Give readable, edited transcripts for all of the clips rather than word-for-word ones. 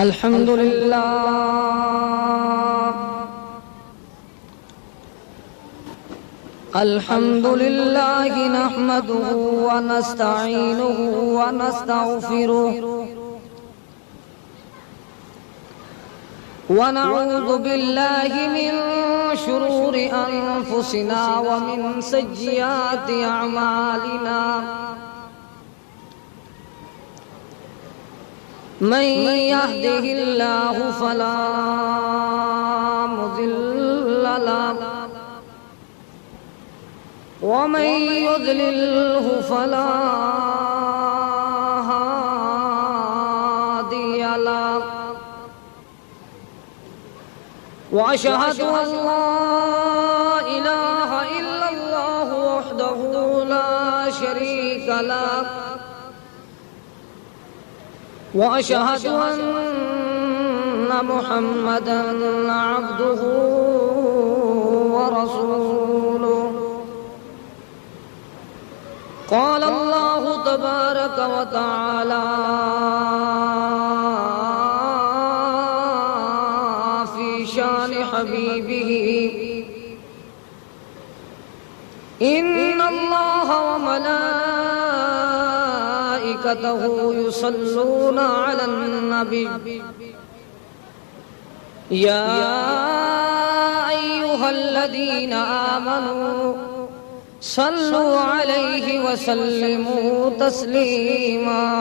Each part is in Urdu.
الحمد لله الحمد لله نحمده ونستعينه ونستغفره ونعوذ بالله من شرور أنفسنا ومن سيئات أعمالنا من يهده الله فلا مضل له ومن يضلله فلا هادي له وأشهد أن لا إله إلا الله وحده لا شريك له وأشهد أن محمدًا عبده ورسوله قال الله تبارك وتعالى في شان حبيبه إن الله وملائكته يصلون على النبي يا أيها الذين آمنوا صلوا عليه وسلموا تسليما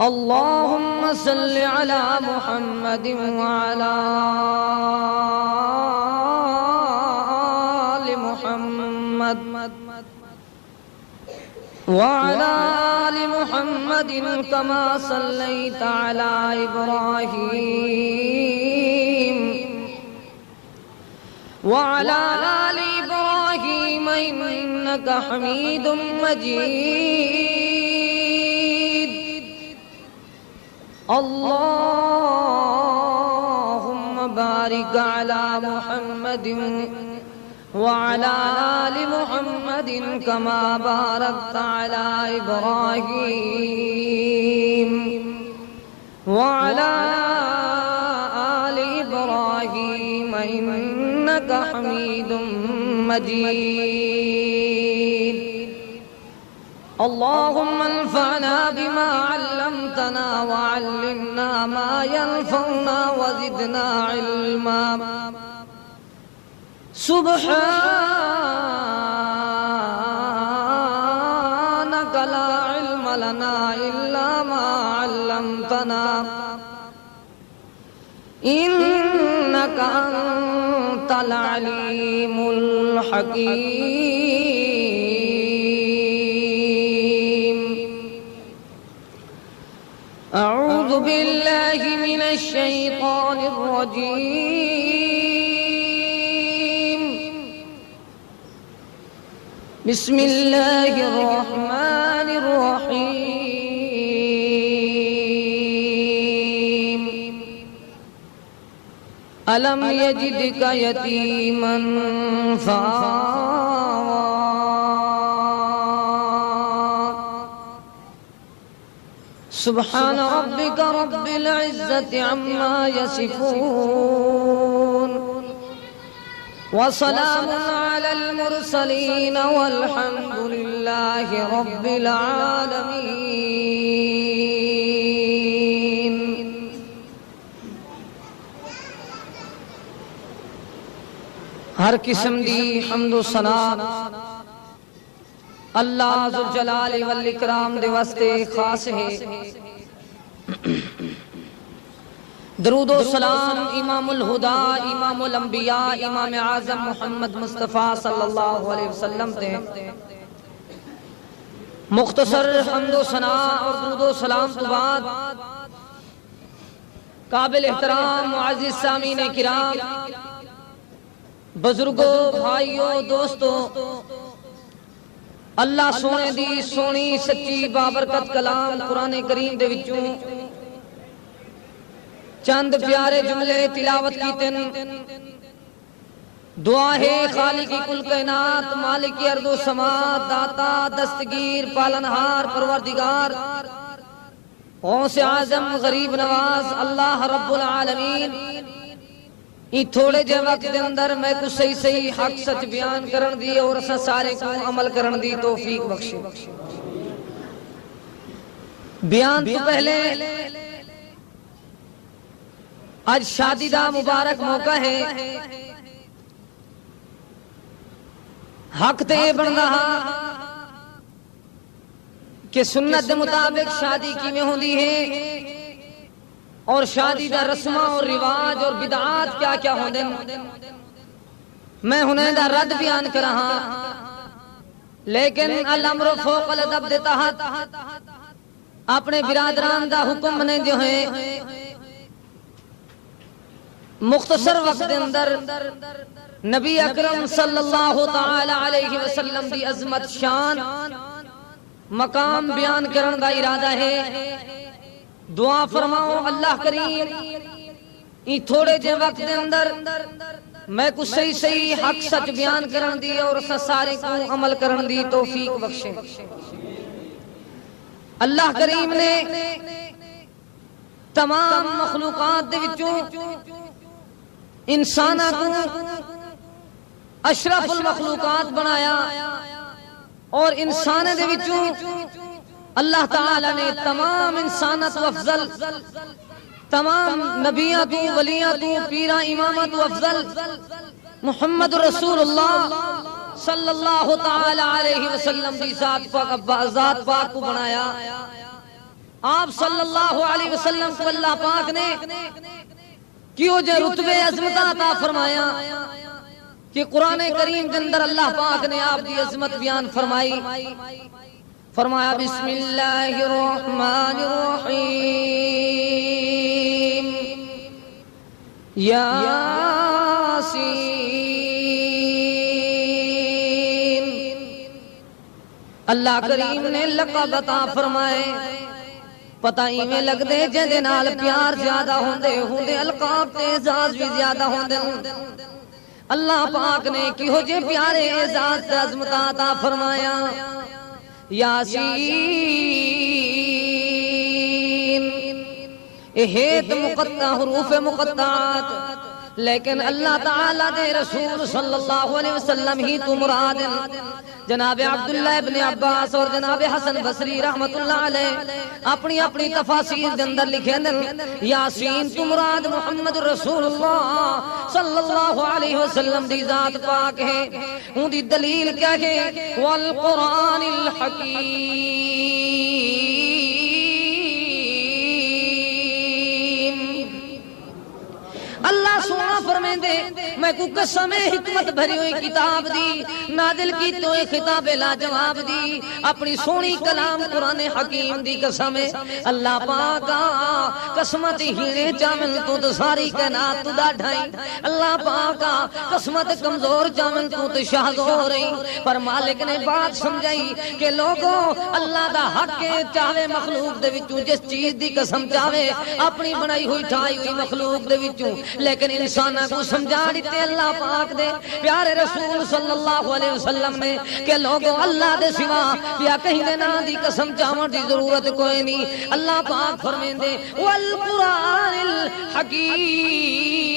اللهم صل على محمد وعلى آل محمد وعلى آل محمد كما صليت على إبراهيم وعلى آل إبراهيم إنك حميد مجيد اللهم بارك على محمد وعلى آل محمد كما باركت على إبراهيم وعلى آل إبراهيم إنك حميد مجيد اللهم انفعنا بما علمتنا وعلمنا ما ينفعنا وزدنا علما سبحانك لا علم لنا إلا ما علمتنا إنك أنت العليم الحكيم أعوذ بالله من الشيطان الرجيم بسم الله الرحمن الرحيم ألم يجدك يتيما فآوى سبحان ربك رب العزة عما يصفون وسلام على المرسلين والحمد لله رب العالمين ہر قسم دی حمد و ثنا اللہ ذوالجلال والاکرام دے واسطے خاص ہے درود و سلام امام الہدا امام الانبیاء امام اعظم محمد مصطفیٰ صلی اللہ علیہ وسلم تے مختصر حمد و ثنا اور درود و سلام تو بعد قابل احترام معزز سامعین کرام بزرگوں بھائیوں دوستوں اللہ سونے دی سونی سچی بابرکت کلام قرآن کریم دے وچوں چند پیارے جملے تلاوت کیتے دعا ہے خالق کل کائنات، مالک ارض و سماوات، داتا دستگیر پالنہار پروردگار غوث اعظم غریب نواز اللہ رب العالمین ای تھوڑے جے وقت دے اندر میں کو صحیح صحیح حق سچ بیان کرن دی اور اساں سارے کو عمل کرن دی توفیق بخشے۔ بیان تو پہلے آج شادی دا مبارک موقع ہے، حق تے بن رہا کہ سنت دے مطابق شادی کی میں ہوندی ہے اور شادی دا رسمہ اور رواج اور بدعات کیا کیا ہوندے۔ میں ہنے دا رد بیان کر رہا، لیکن الامر فوق الادب دے تحت اپنے برادران دا حکم نے جو ہے مختصر وقت دے اندر نبی اکرم صلی اللہ تعالی علیہ وسلم دی عظمت شان مقام بیان کرن دا ارادہ ہے۔ دعا فرماؤ اللہ کریم ای تھوڑے جے وقت دے اندر میں کو صحیح صحیح حق سچ بیان کرن دی اور سارے کو عمل کرن دی توفیق بخشے۔ اللہ کریم نے تمام مخلوقات دے وچوں انساناں کو اشرف المخلوقات بنایا اور انسان دے وچوں اللہ تعالی نے تمام انسانات و افضل، تمام نبیاں تو ولیاں تو پیراں اماماں تو افضل محمد رسول اللہ صلی اللہ تعالی علیہ وسلم دی ذات پاک کو بنایا۔ آپ صلی اللہ علیہ وسلم کو اللہ پاک نے کیوں جے رتبے عظمت عطا فرمایا کہ قرآن کریم کے اندر اللہ پاک نے آپ دی عظمت بیان فرمائی۔ فرمایا بسم اللہ الرحمن الرحیم یاسین۔ اللہ کریم نے لقب عطا فرمائے، پتہ ہی میں لگ دے جے نال پیار زیادہ ہوندے القاب تے اعزاز بھی زیادہ ہوندے۔ اللہ پاک نے کیوں جے پیارے اعزاز تے عظمت عطا فرمایا۔ یاسین اہیت مقطع حروف مقطعات، لیکن اللہ تعالیٰ دے رسول صلی اللہ علیہ وسلم ہی تو مراد۔ جناب عبداللہ ابن عباس اور جناب حسن بصری رحمت اللہ علیہ اپنی اپنی تفاسیر دے اندر لکھے ہیں یاسین تو مراد محمد رسول اللہ صلی اللہ علیہ وسلم دی ذات پاک ہے۔ ان دی دلیل کیا ہے؟ والقرآن الحکیم۔ اللہ سونا فرمیندے میں کو قسم حکمت بھری ہوئی کتاب دی نازل کی تو خطاب لاجواب دی اپنی سونی کلام قرآن حکیم دی قسم اللہ پاکا قسمت ہینے چامن تو ساری کائنات تو دا ڈھائی۔ اللہ پاکا قسمت کمزور چامن تو شہزور رہی، پر مالک نے بات سمجھائی کہ لوگوں اللہ دا حق کے چاہے مخلوق دے وچوں جس چیز دی قسم چاہے اپنی بنائی ہوئی ٹھائی ہوئی مخلوق دے وچوں، لیکن انسانہ کو سمجھا دیتے اللہ پاک دے پیارے رسول صلی اللہ علیہ وسلم نے کہ لوگوں اللہ دے سوا یا کہیں دے نا دی قسم چاہاں دی ضرورت کوئی نہیں۔ اللہ پاک فرمین دے والقرآن الحکیم۔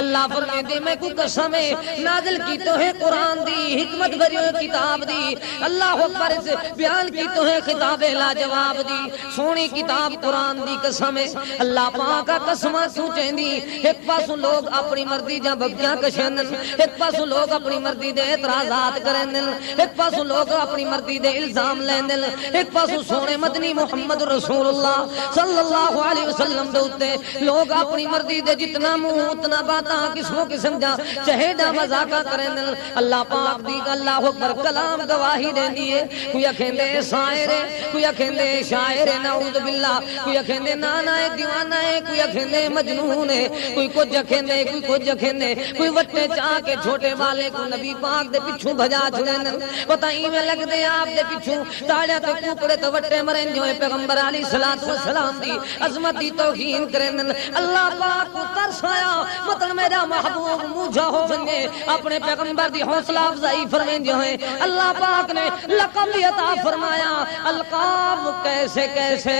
اللہ فرمین دے میں کو قسم نازل کی تو ہے قرآن دی حکمت بھری ہوئی کتاب دی، اللہ اکبر سے بیان کی تو ہے خطاب لاجواب دی سونی کتاب قرآن دی قسم۔ اللہ پاک کا قسمہ سوچیں دی ایک پاسوں لوگ اپنی مرضی جا بگیاں کشندن، ایک پاسوں لوگ اپنی مرضی دے اعتراضات کرندن، ایک پاسوں لوگ اپنی مرضی دے الزام لیندن، ایک پاسوں سونے مدنی محمد رسول اللہ صلی اللہ علیہ وسلم دوتے لوگ اپنی مرضی دے جتنا منہ اتنا بات باتاں قسموں قسم دا چہیڈا مذاقہ کریں دل اللہ پاک دی اللہ اکبر کلام گواہی دین دیئے کوئی اکھیندے شاعر کوئی اکھیندے شاعر نعوذ باللہ کوئی اکھیندے نانا ہے دیوانہ ہے کوئی اکھیندے مجنون ہے کوئی کچھ اکھیندے کوئی کچھ اکھیندے کوئی وٹے چاہ کے چھوٹے والے کو نبی پاک دے پچھوں بھجا چھڑن پتہ ہی میں لگ دے آپ دے پچھوں تاڑیا تے کوکڑے تے وٹے مرن جو پیغمبر علیہ الصلوۃ والسلام دی عظمت دی توہین کرن اللہ پاک کو ترس آیا مطلب میرا محبوب موجھا ہو ونجے اپنے پیغمبر دی حوصلہ افزائی فرمائیں جو ہے اللہ پاک نے لقب بھی عطا فرمایا القاب کیسے کیسے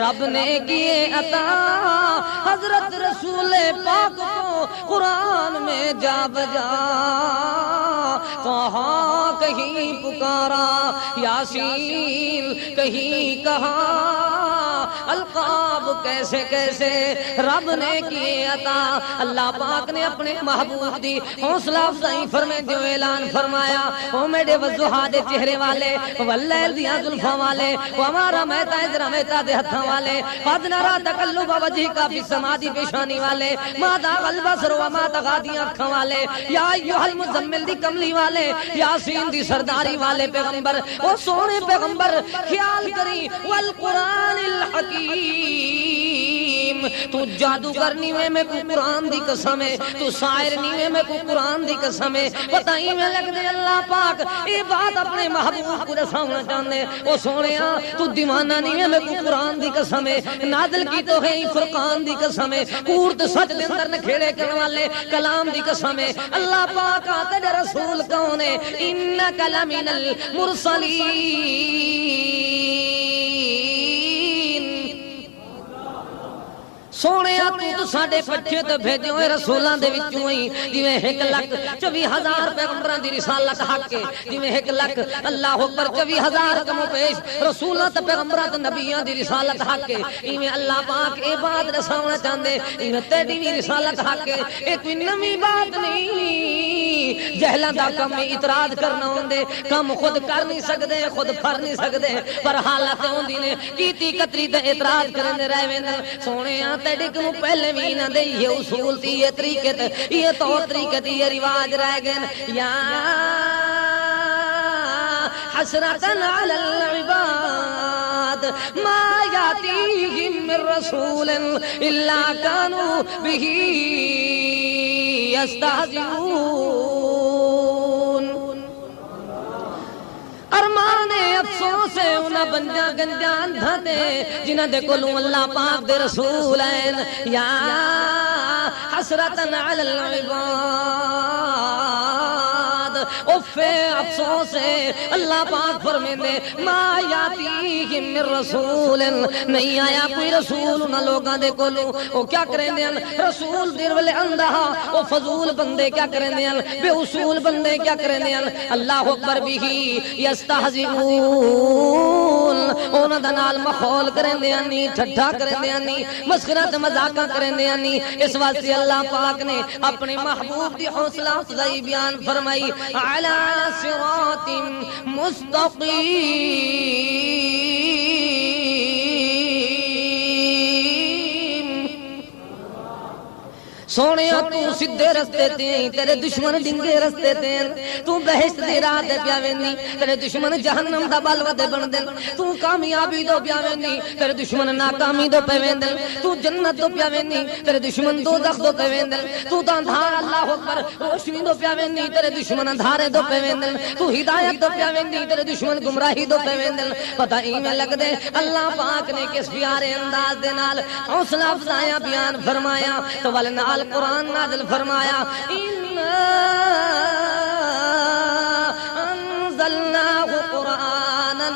رب نے کیے عطا حضرت رسول پاک کو قرآن میں جا بجا کہاں کہیں پکارا یاسین کہیں کہا القاب کیسے کیسے رب نے کیے عطا اللہ پاک نے اپنے محبوب دی حوصلہ افزائی فرمائے جو اعلان فرمایا او میرے وضحا دے چہرے والے واللیل دیاں زلفاں والے ہمارا مہتا ادھر مہتا دے ہتھاں والے قد نرا تقلب وجہ کا فی السماء دی پیشانی والے ما دا البصر وما تغا دی اکھاں والے یا ایھا المزمل دی کملی والے یاسین دی سرداری والے پیغمبر او سونے پیغمبر خیال کری والقرآن الحکیم تو جادوگر نیوے میں کو قرآن دی قسم ہے تو شاعر نیوے میں کو قرآن دی قسم ہے پتہ ہی میں لگ دے اللہ پاک یہ بات اپنے محبوب کو رسانا چاہنے او سونیا تو دیوانہ نیوے میں کو قرآن دی قسم ہے نازل کی تو ہے فرقان دی قسم ہے کورت سچ دے اندر نکھیڑے کرنے والے کلام دی قسم ہے اللہ پاک آتے دے رسول کون ہے انک لمن المرسلین سونے تو ساڑے پچھے تو بھیجے ہوئے رسولان دے وچوں ہی جویں 1,24,000 پیغمبران دی رسالت حق کے جویں 1,00,000 اللہ اکبر 24,000 کم و پیش رسولان تے پیغمبران تے نبیان دی رسالت حق کے ایویں اللہ پاک اے بات رسانا چاہندے ایویں تیری بھی رسالت حق کے اے کوئی نمی بات نہیں جہلاں دا کم اعتراض کرنا ہوندے کم خود کر نہیں سکدے خود پھر نہیں سکدے پر حالت ہوندی نے کیتی کتری تے اعتراض کرندے رہ ویندے سونے ڈگنو پہلے بھی نہ دے یہ اصول تھی یہ طریقے تھے یہ طور طریقے تھی یہ رواج رہ گئے یا حسرتن علی العباد ما یاتیہم من رسول الا کانوا بہ یستہزئون ارمان افسوس ہے انہاں بنجا گنجان دھاتے جنہ دے کلوں اللہ پاک دے رسول ہیں یا حسرتن علی العباد اف افسوس ہے اللہ پاک فرمیندے ما یاتیہم من رسول نہیں آیا کوئی رسول انہاں لوگاں دے کولوں او کیا کریں دے رسول دیر والے اندہا او فضول بندے کیا کریں دے بے اصول بندے کیا کریں دے اللہ اکبر بھی یستہزئون اونا دا نال مخول کریں دے آنی ٹھٹھا کریں دے آنی مسخرات مذاقہ کریں دے آنی اس واسطے اللہ پاک نے اپنے محبوب دی حوصلہ افزائی بیان فرمائی علی صراط مستقیم سونے تو سدھے رستے تین تیرے دشمن ڈنگے رستے تین تو بہشت دی راہ دے پیاوینی تیرے دشمن جہنم دا بلوہ دے بن دن تو کامیابی دو پیاوینی تیرے دشمن ناکامی دو پیویندن تو جنت دو پیاوینی تیرے دشمن دوزخ دو پیویندن تو اندھار اللہ اکبر روشنی دو پیاوینی تیرے دشمن اندھارے دو پیویندن تو ہدایت دو پیاوینی تیرے دشمن گمراہی دو پیویندن پتہ ہی میں لگ دے اللہ پاک نے کس پیارے انداز دے نال حوصلہ افزایا بیان فرمایا تو والنال قرآن نازل فرمایا انزلناه قرآنا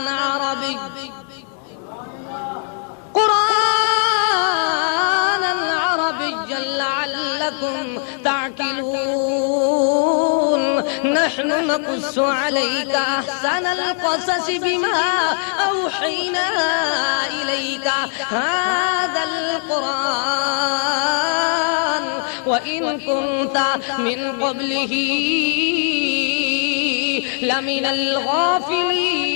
عربيا لعلكم تعقلون نحن نقص عليك أحسن القصص بما أوحينا إليك هذا القرآن وإن كنت من قبله لمن الغافلين.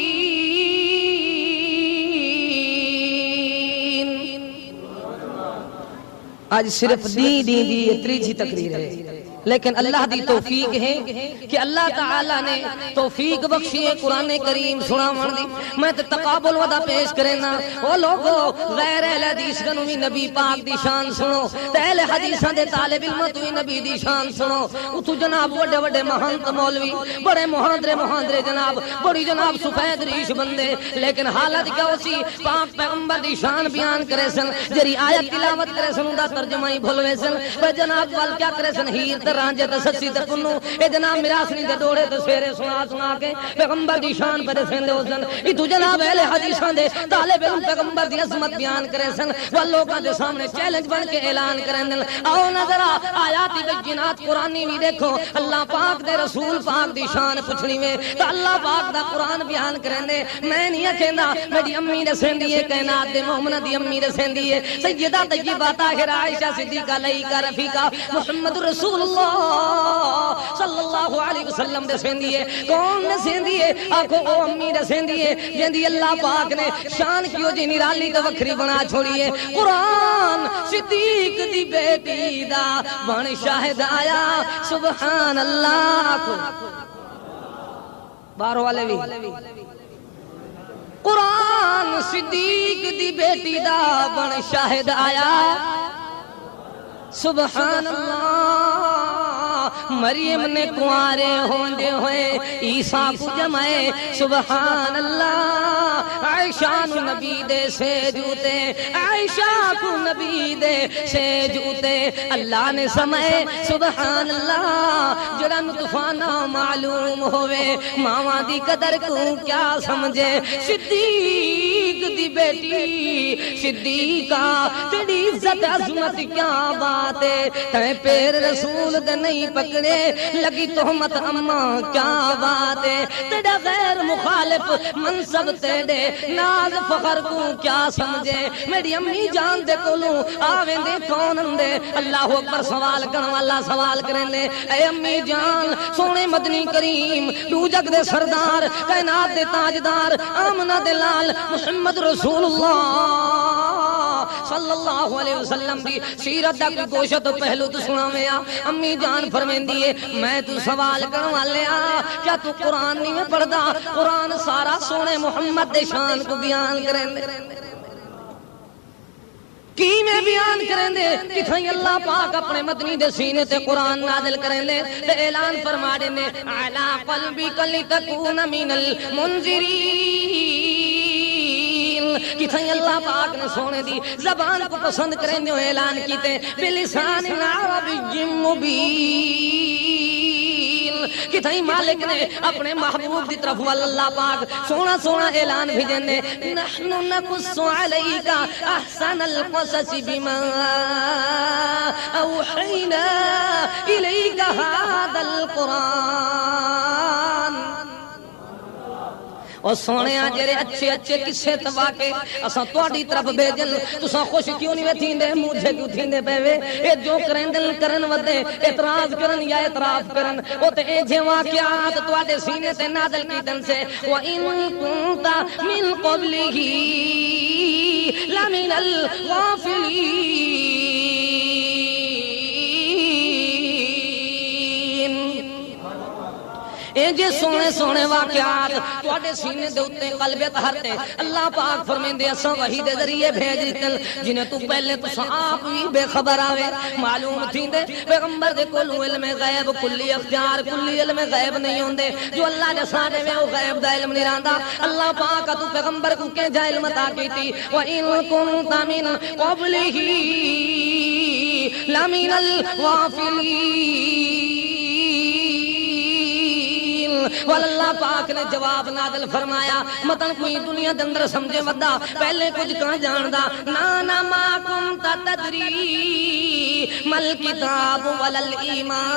الغافلين. آج صرف دی تریجی تقریر ہے، لیکن اللہ دی توفیق ہے کہ اللہ تعالی نے توفیق بخشی ہے قرآن کریم سناون دی۔ میں تے تقابل ودا پیش کرنا، او لوگو غیر اہل حدیث کنو بھی نبی پاک دی شان سنو، تے اہل حدیثاں دے طالب علم تو بھی نبی دی شان سنو۔ اتو جناب وڈے وڈے مہانت مولوی، بڑے محاندرے جناب، بڑی جناب سفید ریش بندے، لیکن حالت کیا سی پاک پیغمبر دی شان بیان کرے سن، جری آیت تلاوت کرے سن دا ترجمہ ہی بھولوے سن، پر جناب وال کیا کرے سن ہیر تے رانجے تے سچی تے کنو، اے جناب میراسنی دے ڈوڑے تے سویرے سنا کے پیغمبر دی شان پہ سیندے ہو سن۔ اتو جناب اہل حدیثاں دے طالب علم پیغمبر دی عظمت بیان کرے سن، وال لوکاں دے سامنے چیلنج بن کے اعلان کرن دن، آؤ نظر آیات بینات قرآنی بھی دیکھو، اللہ پاک دے رسول پاک دی شان پوچھنی میں تو اللہ پاک دا قرآن بیان کرن دے۔ میں نہیں کہندا میری امی دے سیندی ہے کائنات دے مومنہ دی امی دے سیندی ہے سیدہ طیبہ طاہرہ عائشہ صدیقہ لئیکہ رفیقہ محمد رسول اللہ صلی اللہ علیہ وسلم دے سیندی ہے۔ کون نے سیندی ہے؟ آنکھو او امی دے سیندی ہے جیندی اللہ پاک نے شان کیوں جی نرالی تو وکھری بنا چھوڑی ہے۔ قرآن صدیق دی بیٹی دا بن شاہد آیا سبحان اللہ کو بارو والے بھی قرآن صدیق دی بیٹی دا بن شاہد آیا سبحان اللہ۔ مریم نے کنوارے ہوندے ہوئے عیسیٰ کو جمائے سبحان اللہ۔ عائشہ نو نبی دے سے جوتے، عائشہ کو نبی دے سے جوتے اللہ نے سمائے سبحان اللہ۔ جڑا نطفانہ معلوم ہوئے ماما دی قدر کو کیا سمجھے، صدیق دی بیٹی صدیقہ تیری عزت عظمت کیا بات ہے، تے پیر رسول دے نہیں پکڑے لگی تہمت اما کیا بات ہے، تیرا غیر مخالف منصب تیرے ناز فخر کو کیا سمجھے۔ میری امی جان دے کولوں آویں دے کون اندے اللہ اکبر سوال کرن والا سوال کرن دے، اے امی جان سونے مدنی کریم دو جگ دے سردار کائنات دے تاجدار آمنہ دے لال محمد رسول اللہ صلی اللہ علیہ وسلم دی سیرت دا کوئی گوشت پہلو تو سنا میں امی جان فرمیندی ہے میں تو سوال کرن والے کیا تو قرآن نہیں میں پڑھدا؟ قرآن سارا سونے محمد دے شان کو بیان کریں دے کی میں بیان کریں دے کتھائیں اللہ پاک اپنے مدنی دے سینے تے قرآن نازل کریں دے تے اعلان فرما دے نے عَلَىٰ قَلْبِكَ لِتَكُونَ مِنَ الْمُنذِرِينَ۔ کتھائیں اللہ پاک نے سونے دی زبان کو پسند کریں دے اعلان کیتے بِلِسَانٍ عَرَبِيٍّ مُبِينٍ۔ کتھائیں مالک نے اپنے محبوب دی طرف اللہ پاک سونا سونا اعلان بھیجن دے نحن نقص علیکا احسن القصص بما اوحینا الیکا هذا القرآن۔ اور سونے جڑے اچھے اچھے قصے تبا کے اساں تواڈی طرف بھیجن تساں خوش کیوں نہیں ویندے مجھے کیوں تھیندے پے اے جو کرن دل کرن ودے اعتراض کرن یا اعتراف کرن او تے اے جے واقعات تواڈے سینے تے نازل کیتن سے وَإِن كُنتَ مِن قَبْلِهِ لَمِنَ الْغَافِلِينَ۔ اے جے سونے سونے واقعات تواڈے سینے دے اوتے قلب اطہر تے اللہ پاک فرمیندے اساں وحی دے ذریعے بھیج دتن جنہیں تو پہلے تساں آپ بھی بے خبر آوے معلوم تھیندے پیغمبر دے کولوں علم غیب کلی اختیار کلی علم غیب نہیں ہوندے جو اللہ دے ساڈے وے او غیب دا علم نہیں راندا اللہ پاک تو پیغمبر کو کہ جا علم عطا کیتی وَإِن كُنتَ مِن قَبْلِهِ لَمِنَ الْغَافِلِينَ۔ واللہ پاک نے جواب نازل فرمایا متن کوئی دنیا دے اندر سمجھے ودا پہلے کچھ کہاں جاندا نا ما کنت تدری مل کتاب ولل ایمان۔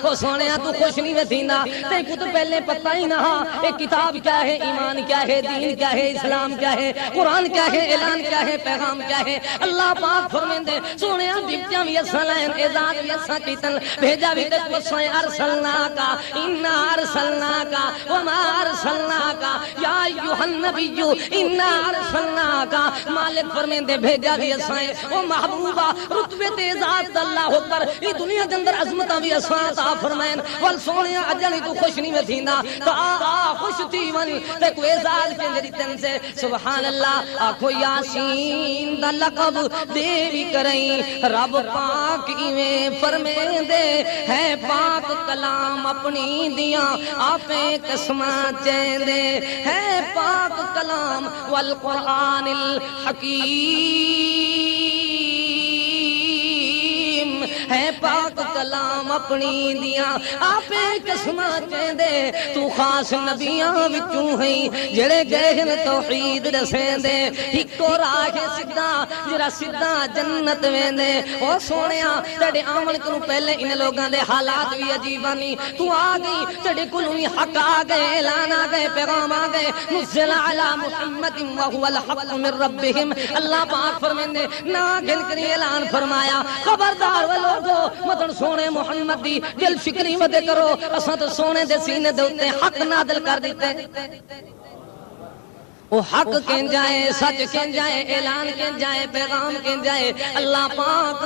او سونیا تو خوش نہیں ویسیندا تے کو تو پہلے پتہ ہی نہ اے کتاب کیا ہے ایمان کیا ہے دین کیا ہے اسلام کیا ہے قرآن کیا ہے اعلان کیا ہے پیغام کیا ہے اللہ پاک فرمیندے سونیا بچا وی اساں لائن اعزاز وی اساں کیتن بھیجا وی تے اساں ارسلنا کا انا ارسلنا کا وما ارسلنا کا یا ایھا النبی انا ارسلنا کا مالک فرمیندے بھیجا وی اساں او محبوبہ رتبے تے ذات اللہ اکبر یہ دنیا دے اندر عظمتاں وی اساں عطا فرمائن ول سونیا اجل تو خوش نہیں وتھیندا تو آ خوش تھی ون تے کوئی اعزاز کے تن سے سبحان اللہ آکھو یاسین دا لقب دے وی کریں رب پاک ایویں فرمیندے ہے پاک کلام اپنی دیاں آپیں قسماں چیندے ہے پاک کلام والقرآن الحکیم ہے پاک کلام اپنی دیاں آپے قسماں چیندے تو خاص نبیاں وچوں ہیں جڑے گئے ہیں توحید دسیندے ہکو راہ سیدھا جڑا سیدھا جنت ویندے او سونیا تیرے آمن کو پہلے ان لوگاں دے حالات بھی عجیب نہیں تو آ گئی تیرے کولوں حق آ گئے اعلان آ گئے پیغام آ گئے نزل علی محمد وهو الحق من ربهم اللہ پاک فرمیندے نا گن کری اعلان فرمایا خبردار وہ لوگو مطلب سونے محمد دی دل فکری مدے کرو اساں تو سونے دے سینے دے اوتے حق نازل کر دیتے وہ حق کہیں جائے سچ کہیں جائے اعلان کہیں جائے پیغام کہیں جائے اللہ پاک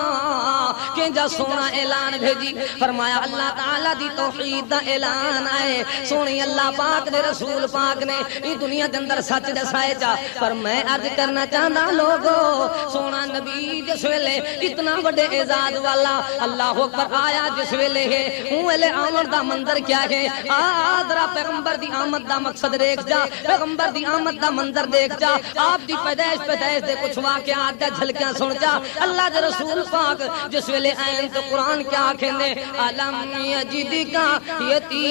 کہیں جا سونا اعلان بھیجی فرمایا اللہ تعالیٰ دی توحید دا اعلان آئے سونی اللہ پاک دے رسول پاک نے یہ دنیا دے اندر سچ دسائے جا پر میں عرض کرنا چاہنا لوگو سونا نبی جس ویلے اتنا بڑے اعزاز والا اللہ اکبر آیا جس ویلے ہے ہوں ویلے آمد دا منظر کیا ہے آدھرا پیغمبر دی آمد دا مقصد ریکھ جا پیغمبر دی آمد دا منظر دیکھ جا آپ دی پیدائش دے کچھ واقعات دا جھلکیاں سن جا اللہ دے رسول پاک جس ویلے آئین تو قرآن کیا کہنے علم یجد کا یتیمن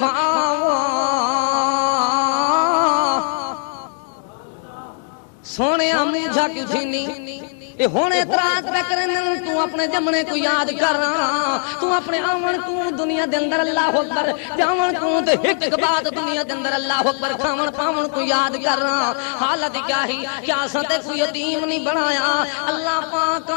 فآوا سونے مجھا کیوں تھینی اے ہون اعتراض پہ کرن تو اپنے جمنے کو یاد کر رہا تو اپنے آمن کو دنیا دے اندر اللہ اکبر جاون کو تے ایک بات دنیا دے اندر اللہ اکبر کھاون پاون کو یاد کر رہا حالت کیا ہی کیا ستے کوئی یتیم نہیں بنایا اللہ پاک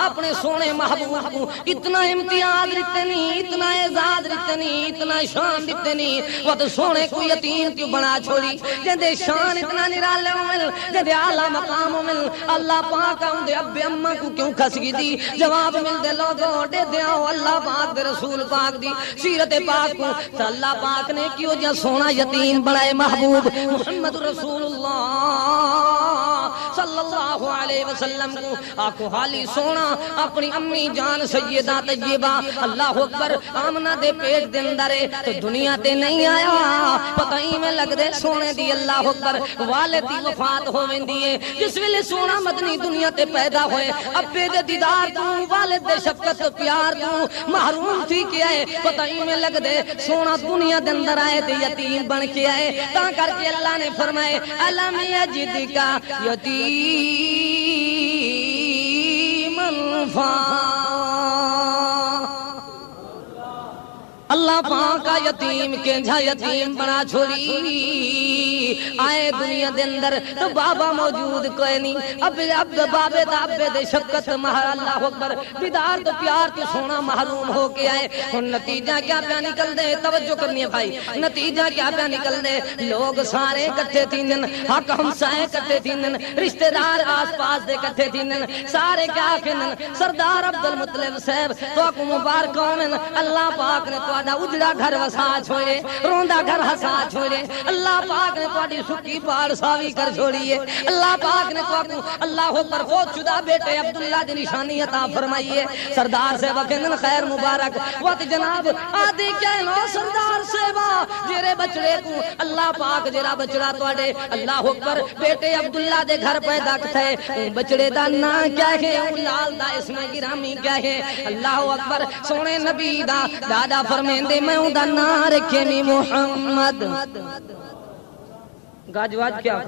اپنے سونے محبوب کو اتنا امتیاز دیتے نہیں اتنا اعزاز دیتے نہیں اتنا شان دیتے نہیں وہ تو سونے کو یتیم کیوں بنا چھوڑی جندے شان اتنا نرالے مل جندے اعلی مقام مل اللہ پاک دے اب اماں کو کیوں کھس گئی دی جواب مل دے لوگوں دے دیاؤ اللہ پاک دے رسول پاک دی سیرت پاک کو تو اللہ پاک نے کیوں جا سونا یتیم بنائے محبوب محمد رسول اللہ صلی اللہ علیہ وسلم کو آکو حالی سونا اپنی امی جان سیدہ طیبہ اللہ اکبر آمنہ دے پیٹ دے اندرے تو دنیا تے نہیں آیا پتہ ہی میں لگ دے سونے دی اللہ اکبر والدی وفات ہوئیں دیئے جس ویلے سونا مدنی دنیا تے پیدا ہوئے ابے دے دیدار تو والد دے شفقت پیار تو محروم تھی کیا ہے پتہ ہی میں لگ دے سونا دنیا دے اندر آئے تے یتیم بن کے آئے تا کر کے اللہ نے فرمائے علم یجد کا یتیمن اللہ پاک کا یتیم کے جھا یتیم بنا چھوڑی آئے دنیا دے اندر تو بابا موجود کوئی نہیں اب بابے دا ابے دے شفقت مہر اللہ اکبر دیدار تو پیار تو سونا محروم ہو کے آئے اور نتیجہ کیا پہ نکل دے توجہ کرنی ہے بھائی نتیجہ کیا پہ نکل دے لوگ سارے کٹھے تھینن حق ہمسائے کٹھے تھینن رشتہ دار آس پاس دے کٹھے تھینن سارے کیا کہنن سردار عبدالمطلب صاحب تو کو مبارک ہومن اللہ پاک نے تو اجڑا گھر وسا چھوڑے روندہ گھر ہسا چھوڑے اللہ پاک نے تواڈی سکی پار ساوی کر چھوڑیے اللہ پاک نے تو اللہ پر فوت شدہ بیٹے عبداللہ دی نشانی عطا فرمائیے سردار سے وکندن خیر مبارک وقت جناب آدھی کہنو سردار سے جیرے بچڑے کو اللہ پاک جیرا بچڑا تواڈے اللہ اکبر بیٹے عبداللہ دے گھر پیدا کتے بچڑے دا نا کیا ہے لال دا اسم گرامی کیا ہے اللہ اکبر سونے نبی دا دادا فرمیندے میں ہوں دا نا رکھے می محمد گاجواج کیا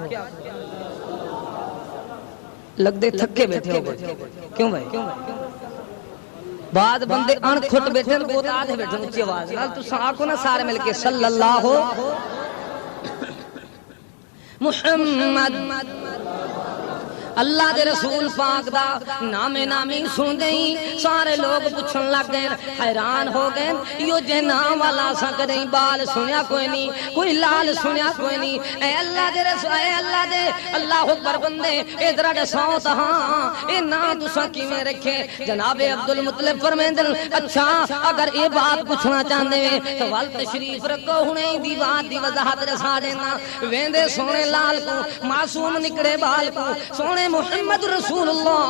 لگ دے تھکے بیٹھے ہو گئے کیوں بھائی بعد بندے انکھٹ بیٹھے ہیں بہت آدھے بیٹھے ہیں اچھی آواز نال تو آکھو نا سارے مل کے صلی اللہ محمد اللہ دے رسول پاک دا نامے نامی سن دیں سارے لوگ پوچھن لگ گئے حیران ہو گئے یو جے نام والا سا کدیں بال سنیا کوئی نہیں کوئی لال سنیا کوئی نہیں اے اللہ دے رسول اے اللہ دے اللہ اکبر بندے ادھر دساؤ تہاں اے نام تساں کیویں رکھے جناب عبد المطلب فرمیندن اچھا اگر اے بات پوچھنا چاہندے وے تو ول تشریف رکھو ہنے دی بات دی وضاحت دسا دینا ویندے سونے لال کو معصوم نکڑے بال کو سونے محمد رسول اللہ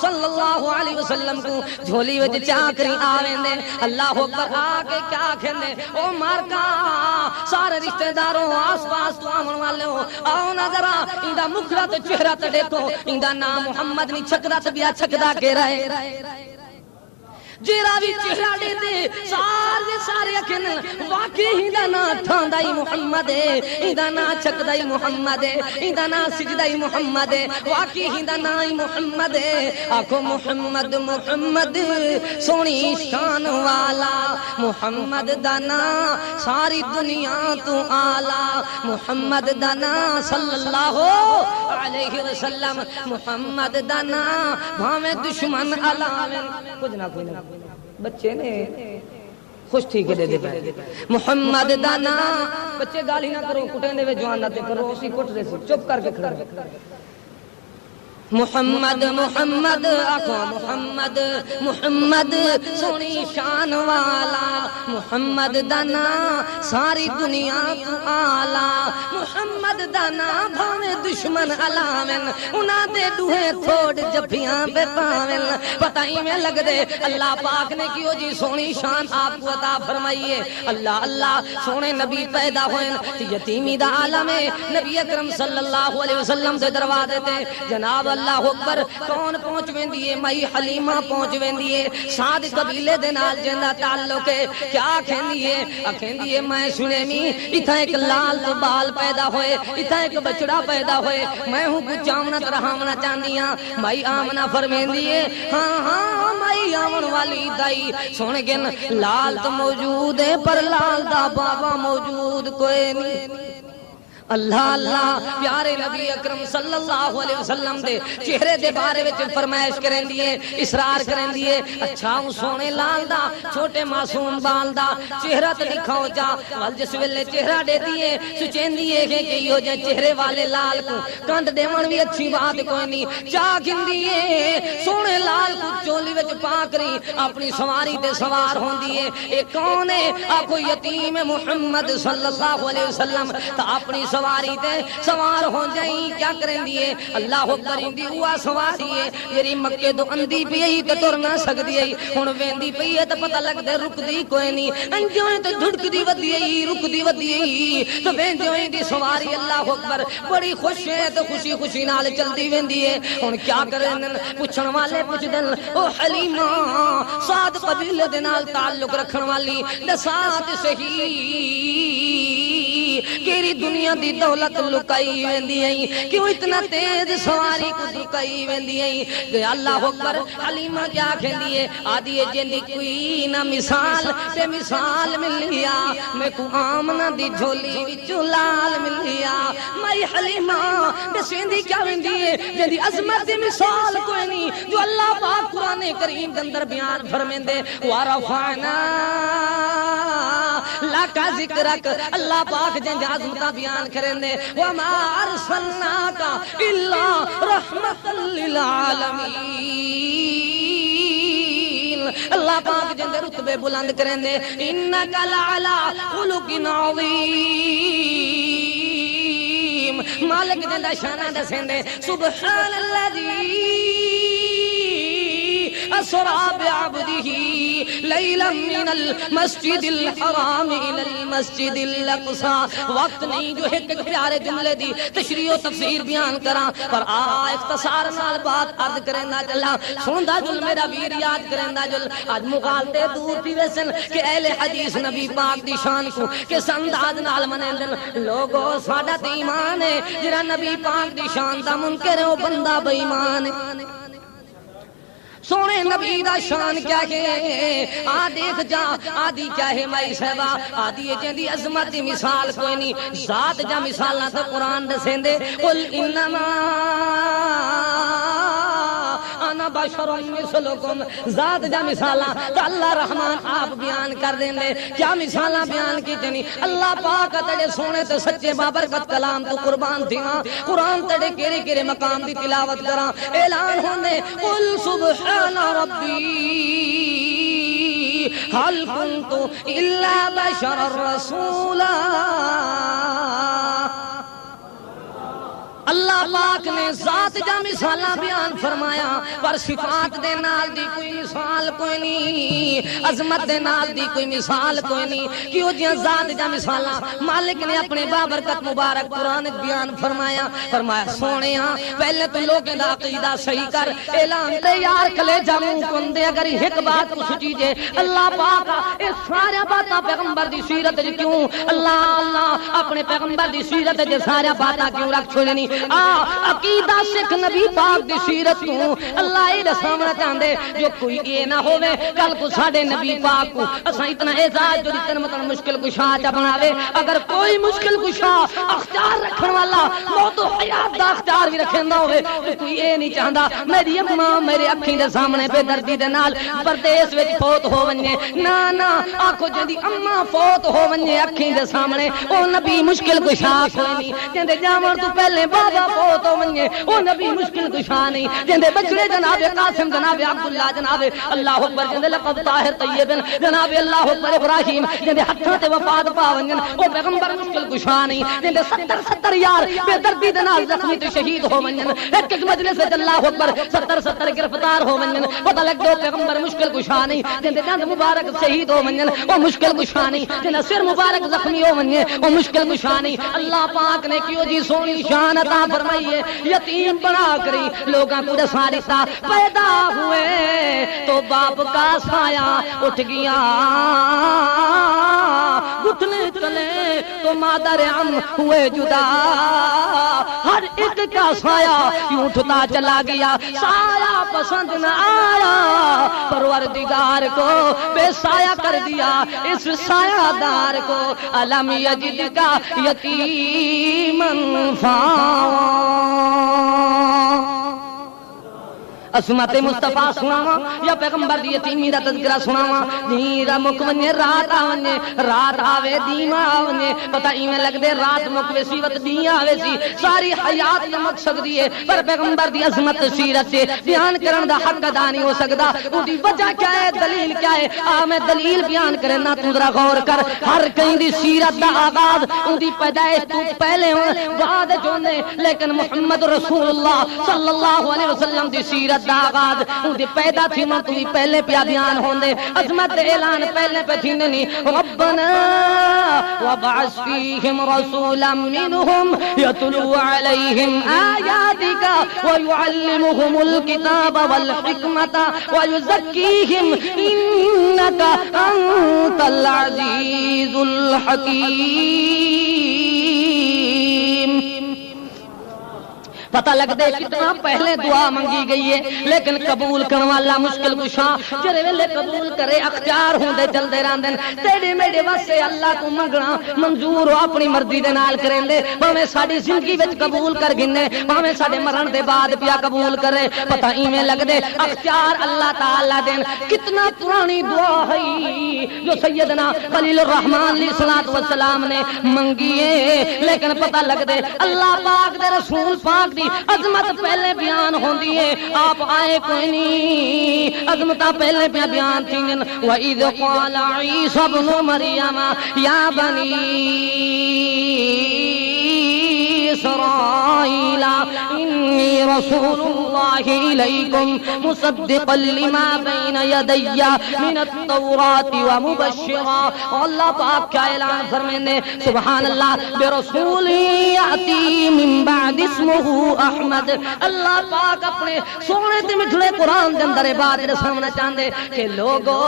صلی اللہ علیہ وسلم کو جھولی وچ چاکری آویں دے اللہ اکبر آ کے کیا کہندے او مارکا سارے رشتہ داروں آس پاس تو آمن والے ہو آؤ نا ذرا ایندا مکھڑا تے چہرہ تے دیکھو ایندا نام محمد نہیں چھکدا تے بیا چھکدا کے رہے جیرا بھی چہرہ دے دے سارے اکھن واقعی ہی دا نا تھاندائی محمد ہے ہی دا نا چکدائی محمد ہے ہی دا نا سجدائی محمد ہے واقعی ہی دا نائی محمد ہے آکھو محمد محمد سونی شان والا محمد دا نا ساری دنیا تو آلہ محمد دا نا صلی اللہ علیہ وسلم محمد دا نا بھامے دشمن علاویں کچھ نہ کوئی نہ بچے نے خوش تھی کے دے دے پہ محمد دانا بچے گالی نہ کرو کٹیں دے وے جوان نہ تے کرو اسی کٹ رہے سے چپ کر کے کھڑا محمد محمد آخو محمد محمد سونی شان والا محمد دانا ساری دنیا تو آلہ محمد دانا بھاویں دشمن علاویں انہاں دے دوہے تھوڑ جبیاں پہ پاویں پتہ ہی میں لگ دے اللہ پاک نے کیوں جی سونی شان آپ کو عطا فرمائیے اللہ اللہ سونے نبی پیدا ہوئے یتیمی دا عالم نبی اکرم صلی اللہ علیہ وسلم سے دروازے تے جناب اللہ اکبر کون پہنچ ویندی ہے مائی حلیمہ پہنچ ویندی ہے سعد قبیلے دے نال جندا تعلق ہے کیا کہندی ہے میں سنے می ایتھا ایک لال تو بال پیدا ہوئے ایتھا ایک بچڑا پیدا ہوئے میں ہوں کچھ آمنا ترہامنا چاندی ہاں مائی آمنا فرمیندی ہے ہاں ہاں مائی آمن والی دائی سونے گن لال تو موجود ہے پر لال دا بابا موجود کوئی نہیں اللہ اللہ پیارے نبی اکرم صلی اللہ علیہ وسلم دے چہرے دے بارے وچ فرمائش کریں دیئے اصرار کریں دیئے اچھا ہوں سونے لال دا چھوٹے معصوم بال دا چہرہ تے دکھاؤ جا وال جس ویلے چہرہ دے دیئے سچین دیئے کہ یہ جو چہرے والے لال کو کانٹ دے من بھی اچھی بات کوئی نہیں چاہ گن دیئے سونے لال کو چولی وچ پاک رہی اپنی سواری تے سوار ہون دیئے ایک کون ہے آپ کو یتیم محمد صلی اللہ علیہ وسلم تا اپنی سواری تے سوار ہو جائیں کیا کریں دیئے اللہ اکبر اندی ہوا سواری ہے جری مکے دو اندی پی ہے تے تر نہ سکدی ہے ہن ویندی پئی ہے تے پتہ لگ دے رک دی کوئی نہیں انجوں تے دھڑک دی ودی ہے رک دی ودی ہے تے ویندیوں دی سواری اللہ اکبر بڑی خوش ہے تے خوشی خوشی نال چلدی ویندی ہے ہن کیا کرن پوچھن والے پوچھ دن او حلیمہ سعد قبیلے دے نال تعلق رکھن والی دسات صحیح کیری دنیا دی دولت لکائی ویندی ہیں کیوں اتنا تیز سواری کو لکائی ویندی ہیں کہ اللہ اکبر حلیمہ کیا کہندی ہے آدھی جندی کوئی نہ مثال تے مثال مل لیا میں کو آمنہ دی جھولی وچوں لال مل لیا مائی حلیمہ دسیندی کیا ویندی ہے جندی عظمت دی مثال کوئی نہیں جو اللہ پاک قرآن کریم کے اندر بیان فرمیندے وَرَفَعْنَا لاکا ذکرک اللہ پاک جن عظمتہ بیان کریں دے وَمَا أَرْسَلْنَاكَ إِلَّا رَحْمَةً لِلْعَالَمِينَ اللہ پاک جن رتبے بلند کریں دے إِنَّكَ لَعَلَىٰ خُلُقٍ عَظِيمٍ مالک جن شانہ دسیں دے سبحان الذی اسرا بعبده لیلا من المسجد الحرام الى المسجد الاقصى. وقت نہیں جو ایک پیارے جملے دی تشریح و تفسیر بیان کراں پر اختصار نال بات عرض کرنا چلا. سندا جل میرا ویر یاد کرنا جل اج مغالطے دور تھی ویسن کہ اہل حدیث نبی پاک دی شان کو کس انداز نال منیندن. لوگو ساڈا تے ایمان ہے جڑا نبی پاک دی شان دا منکر ہے او بندہ بے ایمان ہے. سونے نبی دا شان کیا ہے آ دیکھ جا آدھی کیا ہے مائی صاحبہ آدھی جندی عظمت دی مثال کوئی نہیں. ذات جا مثالاں تے قرآن دسیں دے قل انما انا بشر مثلکم. ذات جا مثالاں تے اللہ رحمان آپ بیان کر دیں دے. کیا مثالاں بیان کی تنی اللہ پاک تیرے سونے تے سچے بابرکت کلام تو قربان تھیاں. قرآن تیرے کیڑے کیڑے مقام دی تلاوت کراں اعلان ہوندے قل سبحان ربی هل كنت الا بشرا رسولا. اللہ پاک نے ذات جا مثالاں بیان فرمایا پر صفات دے نال دی کوئی مثال کوئی نہیں. عظمت دے نال دی کوئی مثال کوئی نہیں. کیوں جی ذات جا مثالاں مالک نے اپنے بابرکت مبارک قرآن بیان فرمایا. فرمایا سونےاں پہلے تو لوگوں دا عقیدہ صحیح کر اعلان تے یار کلیجہ منہ کندے اگر ایک بات کو سچی جے اللہ پاک اے سارا باتاں پیغمبر دی سیرت وچ کیوں اللہ اپنے پیغمبر دی سیرت وچ سارا باتاں کیوں رکھ چھوڑنی. عقیدہ سکھ نبی پاک دی سیرت کو اللہ یہ دسانا چاہندے جو کوئی یہ نہ ہوے کل کو ساڈے نبی پاک کو اساں اتنا اعزاز جو اتنا مطلب مشکل کشا چا بناوے. اگر کوئی مشکل کشا اختیار رکھن والا موت و حیات دا اختیار بھی رکھندا ہوے تو کوئی یہ نہیں چاہندا میری اماں میرے اکھیں دے سامنے بے دردی دے نال پردیس وچ فوت ہو ونجے. نا نا آکھو جدی اماں فوت ہو ونجے اکھیں دے سامنے او نبی مشکل کشا کوئی نہیں. کہندے جاون تو پہلے بابا فوت ہو ونجے او نبی مشکل کشا نہیں. جندے بچڑے جناب قاسم جناب عبداللہ جناب اللہ اکبر جندے لقب طاہر طیب جناب اللہ اکبر ابراہیم جندے ہتھاں تے وفات پا ونجن او پیغمبر مشکل کشا نہیں. جندے 70 یار بے دردی دے نال زخمی تے شہید ہو ونجن ایک ایک مجلس وچ اللہ اکبر 70 گرفتار ہو ونجن پتہ لگ دو پیغمبر مشکل کشا نہیں. جندے دند مبارک شہید ہو ونجن او مشکل کشا نہیں. جندے سر مبارک زخمی ہو ونجے او مشکل کشا نہیں. اللہ پاک نے کیوں جی سونی شان عطا فرمائی ہے یتیم بنا کری لوگاں کو دسا دیتا. پیدا ہوئے تو باپ کا سایہ اٹھ گیا گھٹنے چلے تو مادر ہم ہوئے جدا. ہر ایک کا سایہ یوں اٹھتا چلا گیا سایہ پسند نہ آیا پروردگار کو بے سایہ کر دیا اس سایہ دار کو. علم یجد کا یتیمن عصمت مصطفیٰ سناواں یا پیغمبر دی یتیمی دا تذکرہ سناواں. نیرا مک ونجے رات آونے رات آوے دیما آونے پتہ ایویں لگ دے رات مک ویسی وقت دی آوے سی. ساری حیات دا مقصد دیے پر پیغمبر دی عظمت سیرت سے بیان کرن دا حق ادا نہیں ہو سکدا. اودی وجہ کیا ہے دلیل کیا ہے میں دلیل بیان کرنا تو ذرا غور کر. ہر کہیں دی سیرت دا آغاز اودی پیدائش تو پہلے بعد چوندے لیکن محمد رسول اللہ صلی اللہ علیہ وسلم دی سیرت دا آغاز اودی پیدا تھی من تو پہلے پیا بیان ہوندے. عظمت اعلان پہلے پہ تھی نہیں. ربنا وبعث فیہم رسولا منہم یتلو علیہم آیاتک ویعلمہم الکتاب والحکمت ویزکیہم انک انت العزیز الحکیم. پتہ لگ دے کتنا پہلے دعا منگی گئی ہے لیکن قبول کرنے والا مشکل کشا جڑے ویلے قبول کرے اختیار ہوندے چلدے رہندے. تیرے میرے واسطے اللہ کو منگنا منظور ہو اپنی مرضی دے نال کریندے. بھاویں ساڈی زندگی وچ قبول کر گنے بھاویں ساڈے مرن دے بعد پیا قبول کرے. پتہ ایویں لگ دے اختیار اللہ تعالی دین. کتنا پرانی دعا ہے جو سیدنا خلیل الرحمن علیہ الصلوۃ والسلام نے منگی ہے لیکن پتہ لگ دے اللہ پاک دے رسول پاک دی عظمت پہلے بیان ہوندی ہے. آپ آئے کوئی نہیں عظمتاں پہلے پہ بیان تھیں. وَإِذْ قَالَ عِيسَى ابْنُ مَرْيَمَ يَا بَنِي إِسْرَائِيلَ إِنِّي رَسُولُ اللَّهِ اللہ الیکم مصدقا لما بین یدی من التوراۃ ومبشرا. اللہ پاک کیا اعلان فرمانے سبحان اللہ برسول یاتی من بعد اسمہ احمد. اللہ پاک اپنے سونے تے مٹھڑے قرآن دے اندر بات دسنا چاہندے کہ لوگو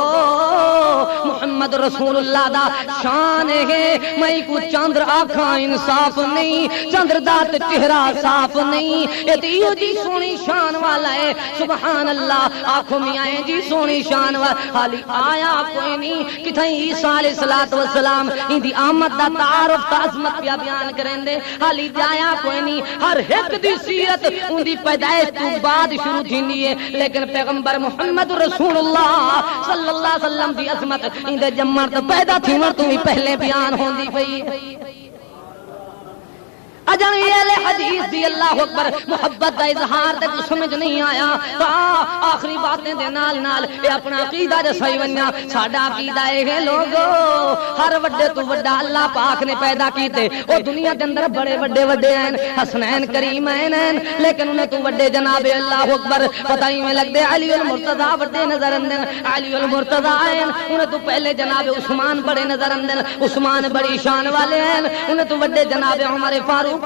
محمد رسول اللہ دا شان ہے میں کو چندر آنکھاں انصاف نہیں چندر دا تے چہرہ صاف نہیں یہ جی سونی شان والا ہے سبحان اللہ. آنکھوں میں آئے جی سونی شان والا حالی آیا کوئی نہیں کتھیں عیسیٰ علیہ السلام ان دی آمد دا تعارف عظمت پیا بیان کریں دے حالی آیا کوئی نہیں. ہر ایک دی سیرت ان دی پیدائش تو بعد شروع تھینی ہے لیکن پیغمبر محمد رسول اللہ صلی اللہ علیہ وسلم دی عظمت ان دے جمعر تو پیدا تھی مر تو ہی پہلے بیان ہون دی پئی. اجن یہ حدیث دی اللہ اکبر محبت دا اظہار تے کو سمجھ نہیں آیا. آخری باتیں دے نال نال اے اپنا عقیدہ جو صحیح بنیا. ساڈا عقیدہ ہے لوگو ہر وڈے تو وڈا اللہ پاک نے پیدا کیتے او دنیا دے اندر بڑے وڈے وڈے ہیں حسنین کریمین ہیں لیکن انہیں تو وڈے جناب اللہ اکبر پتہ ہی میں لگ دے علی المرتضی وڈے نظر اندن علی المرتضی ہیں انہیں تو پہلے جناب عثمان بڑے نظر اندن عثمان بڑی شان والے ہیں انہیں تو وڈے جناب عمر فاروق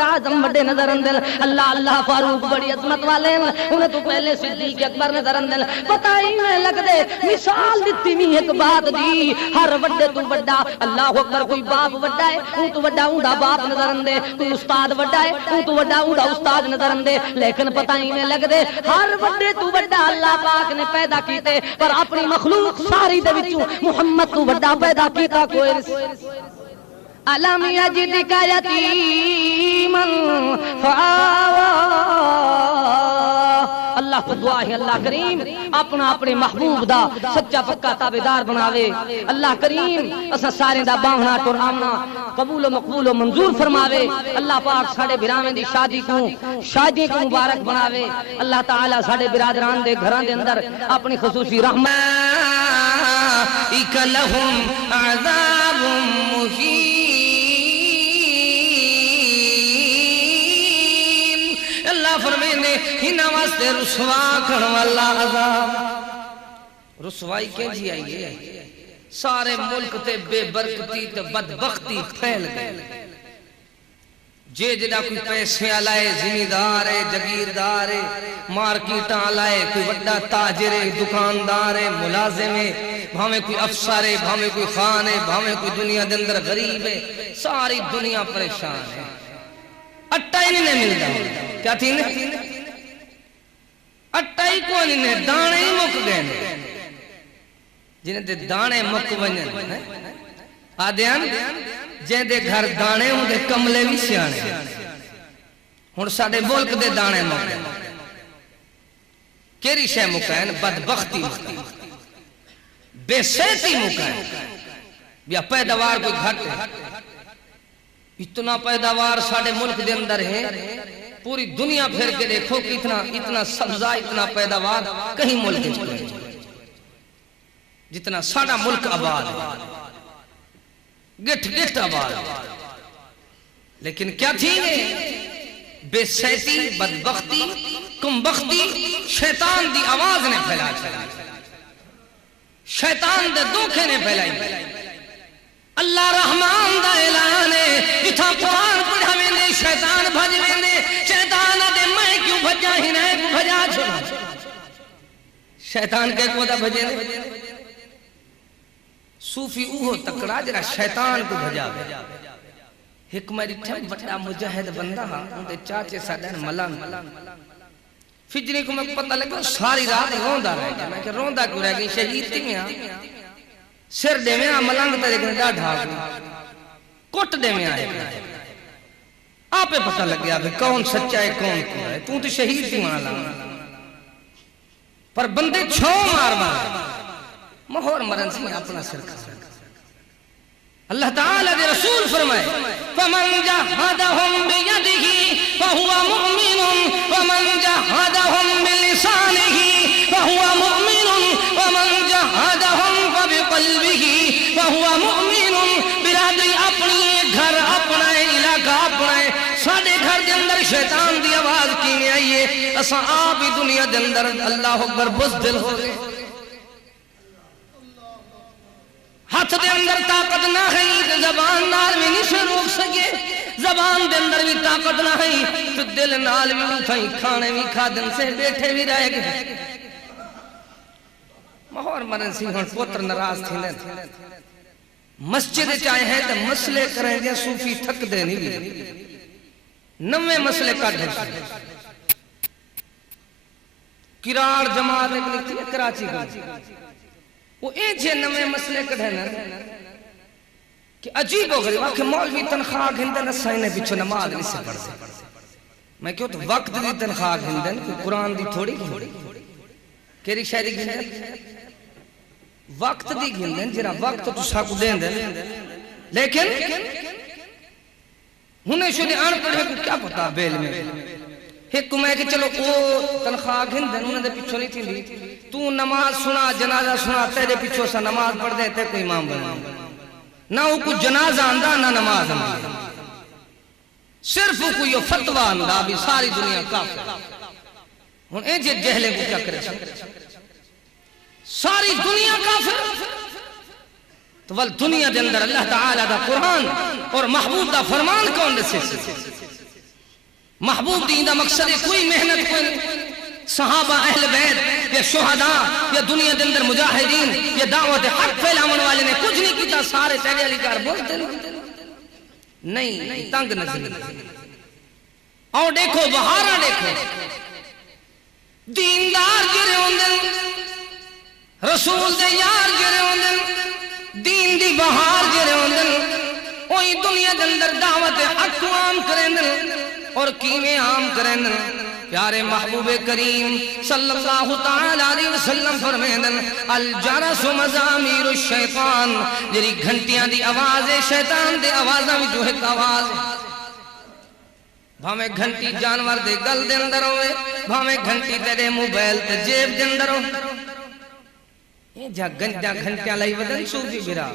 اعظم بڑے نظر اندر اللہ اللہ فاروق بڑی عظمت والے ہیں انہیں تو پہلے صدیق اکبر نظر اندر. پتہ ہی میں لگ دے مثال دیتی نہیں ایک بات دی ہر وڈے تو وڈا اللہ اکبر کوئی باپ وڈا ہے ان تو وڈا اوندا باپ نظر اندے کوئی استاد وڈا ہے ان تو وڈا اوندا استاد نظر اندے لیکن پتہ ہی میں لگ دے ہر وڈے تو وڈا اللہ پاک نے پیدا کیتے پر اپنی مخلوق ساری دے وچوں محمد تو وڈا پیدا کیتا کوئی علم یجدک یتیما فآوا. اللہ کو دعا ہے اللہ کریم اپنا اپنے محبوب دا سچا پکا تابعدار بناوے. اللہ کریم اسا سارے دا باہنا ٹرامنا قبول و مقبول و منظور فرماوے. اللہ پاک ساڑے براویں دی شادی کو مبارک بناوے. اللہ تعالی ساڑے برادران دے گھران دے اندر اپنی خصوصی رحمت لهم عذاب مہین. اللہ فرمینے ہینا واسطے رسوا کھڑ والا عذاب. رسوائی کے جی آئیے سارے ملک تے بے برکتی تے بدبختی پھیل گئے. جے جدا کوئی پیسے آلائے زمیندار ہے جگیردار ہے مارکیٹاں آلائے کوئی وڈا تاجر ہے دکاندار ہے ملازم ہے بھاویں کوئی افسر ہے بھاویں کوئی خان ہے بھاویں کوئی دنیا دے اندر غریب ہے ساری دنیا پریشان ہے. اٹا ہی نہیں ملتا کیا تھی اٹا ہی کو نہیں دانے ہی مک گئے جنہیں دے دانے مک ونجن آدھیان جن دے گھر دانے ہوں دے کملے بھی سیانے ہون ساڑے ملک دے دانے مکے کیری شے مکین بدبختی مکین بے سیتی مکین بیا پیداوار کوئی گھٹ ہے اتنا پیداوار ساڑے ملک دے اندر ہے پوری دنیا پھر کے دیکھو کہ اتنا سبزہ اتنا پیداوار کہیں ملک ہے جتنا ساڑا ملک آباد ہے گٹھ آباد لیکن کیا تھی بے سیتی بدبختی کمبختی شیطان دی آواز نے پھیلا شیطان دے دھوکے نے پھیلائی. اللہ رحمان دا اعلان ہے جتھا قرآن پڑھا میں شیطان بھج میں شیطان دے میں کیوں بھجا ہی نہ بھجا چھوڑا شیطان کے کو دا بھجے نے صوفی اوہو تکڑا جرا شیطان کو بھجا ایک میری ٹھم بڑا مجاہد بندہ ان دے چاچے ساڑھن ملان فجری کو میں پتہ لگا ساری رات روندہ رہ گیا میں کہ روندہ کیوں رہ گئی شہید تھی میں سر دے میں ملانگ تا دیکھنے دا ڈھاک کٹ دے میں آئے آپ پتہ لگ گیا کون سچا ہے کون کون ہے تو شہید تھی مالا پر بندے چھو مار مہور مرن سے اپنا سر کھا اللہ تعالیٰ دے رسول فرمائے فَمَنْ جَحَدَهُمْ بِيَدِهِ فَهُوَ مُؤْمِنٌ وَمَنْ جَحَدَهُمْ بِلِسَانِهِ فَهُوَ مُؤْمِنٌ وَمَنْ جَحَدَهُمْ فَبِقَلْبِهِ فَهُوَ مُؤْمِنٌ. برادری اپنی گھر اپنا علاقہ اپنا ساڑھے گھر کے اندر شیطان دی آواز کی میں آئیے اساں آپ ہی دنیا دے اندر اللہ اکبر بزدل ہو گئے. ہاتھ دے اندر طاقت نہ ہے کہ زبان نال بھی نہیں روک سکے, زبان دے اندر بھی طاقت نہ ہے تو دل نال بھی اٹھائی کھانے بھی کھا دن سے بیٹھے بھی رہ گئے. مہور مرن سی ہن پوتر ناراض تھی نے مسجد چاہے ہیں تو مسئلے کریں گے صوفی تھک دے نہیں نوے مسئلے کا ڈھر کراڑ جماعت نکلی تھی کراچی کا وہ ایجے نوے مسئلے کا ڈھر کہ عجیب ہو غریب کہ مولوی تنخواہ گھندن اسائنے پیچھو نماز نہیں سے پڑھ دے. میں کہوں تو وقت دی تنخواہ گھندن قرآن دی تھوڑی کیری شہری گھندن وقت دی گھندن جرا وقت تو ساکو دین دے لیکن انہیں شدی آن پڑھے کو کیا پتا بیل میں ایک میں کہ چلو او تنخواہ گھندن انہیں دے پیچھو نہیں تھی دی تو نماز سنا جنازہ سنا تیرے پیچھو سا نماز پڑھ دے تے کوئی امام بنا نہ وہ کوئی جنازہ اندہ نہ نماز اندہ صرف وہ کوئی فتوہ اندہ بھی ساری دنیا کافر ہن اے جے جہلے کو کیا کرے ساری دنیا کافر تو ول دنیا دے اندر اللہ تعالیٰ دا قرآن اور محبوب دا فرمان کون دے سے محبوب دین دا مقصد کوئی محنت کوئی صحابہ اہل بیت یا شہداء یا دنیا دے اندر مجاہدین یا دعوت حق پھیلاون والے نے کچھ نہیں کیتا سارے تیرے علی کار بولتے نہیں تنگ نظر اور دیکھو بہارا دیکھو دیندار جرے ہوندن رسول دے یار جرے ہوندن دین دی بہار جرے ہوندن اوہی دنیا دے اندر دعوت حق عام کرندن اور کیویں عام کرندن پیارے محبوب کریم صلی اللہ تعالی علیہ وسلم فرمیندن الجرس مزامیر الشیطان جری گھنٹیاں دی آواز شیطان دے آوازاں بھی جو ایک آواز بھامیں گھنٹی جانور دے گل دے اندر ہوئے بھامیں گھنٹی تیرے موبائل تے جیب دے اندر ہو یہ جا گھنٹیاں لائی ودن صوفی برا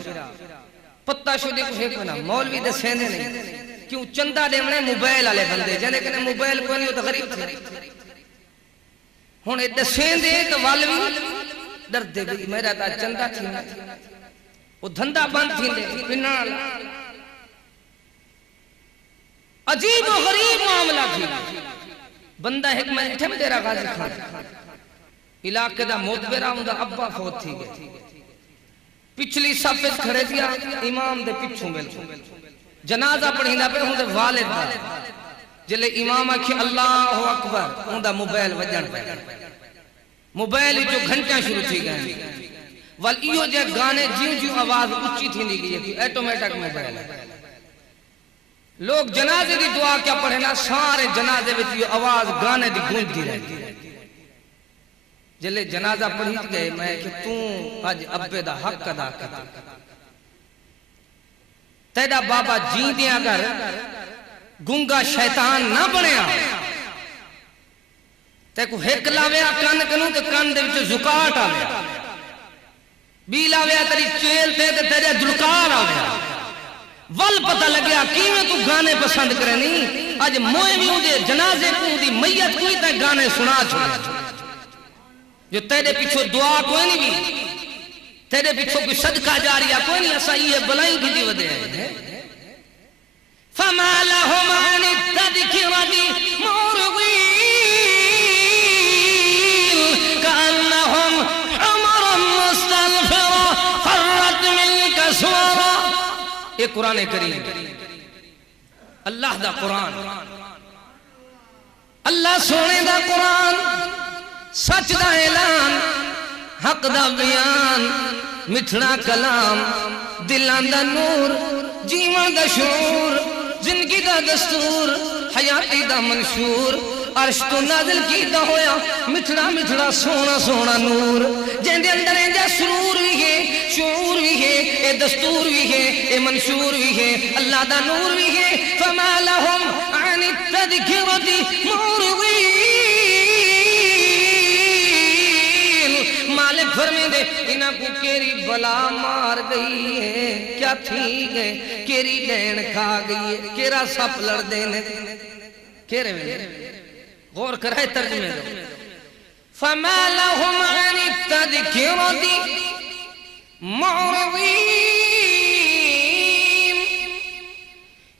پتہ شو دے کچھ ایک بنا مولوی دے سیندے نہیں کیوں چندہ دے منے موبائل آلے بندے جانے کنے موبائل کوئی نہیں ہو تو غریب تھے ہون ایڈے سیندے تو والوی درد دے بھی میرا تا چندہ تھی وہ دھندہ بند تھی دے پنال عجیب و غریب معاملہ تھی بندہ حکمت اٹھے میں دیرا غازی خان علاقے دا موتبرہ ہوں دا ابا فوت تھی گئے پچھلی صفت کھڑے دیا امام دے پچھوں مل جنازہ پڑھیندہ پہ ہوں دے والد دا جلے امام آکھی اللہ اکبر ہوں دا موبائل وجن پہ موبائل جو گھنٹیاں شروع تھی گئے والئیو جے گانے جیوں آواز اچھی تھی نہیں گئی ایٹومیٹک موبائل لوگ جنازے دی دعا کیا پڑھنا سارے جنازے بھی آواز گانے دی گونج دی رہتی جلے جنازہ پڑھیت گئے میں کہ توں آج ابے دا حق ادا کرتا تیڑا بابا جی دیا کر گنگا شیطان نہ بنیا تے کو ہک لاویا کان کنوں تے کان دے وچ زکاٹ آویا بی لاویا تیری چیل تے تیرے دلکار آویا ول پتہ لگیا کیویں تو گانے پسند کرے نہیں آج موئے بھی دے جنازے کو دی میت کوئی تے گانے سنا چھوڑے جو تیرے پیچھو دعا کوئی نہیں بھی تیرے پیچھو کوئی صدقہ جاریہ کوئی نہیں ایسا یہ بلائیں کی دی ودے ہیں فَمَا لَهُمْ عَنِ التَّذْكِرَةِ مُعْرِضِينَ كَأَنَّهُمْ حُمُرٌ مُسْتَنفِرَةٌ فَرَّتْ مِنْ قَسْوَرَةٍ یہ قرآن کریم اللہ دا قرآن اللہ سونے دا قرآن سچ دا اعلان حق دا بیان مٹھڑا کلام دلان دا نور جیوان دا شعور زندگی دا دستور حیاتی دا منشور عرش تو نازل کی دا ہویا مٹھڑا مٹھڑا سونا سونا نور جن دے اندر جا سرور بھی ہے شعور بھی ہے اے دستور بھی ہے اے منشور بھی ہے اللہ دا نور بھی ہے فما لهم عن التذکرة معرضین مالک فرمے دے انہاں کو کیری بلا مار گئی ہے کیا تھی گئے کیری لین کھا گئی ہے کیرا سپ لڑ دینے کیرے میں غور کرائے ترجمے دو فما لهم عن التذکرة معرضین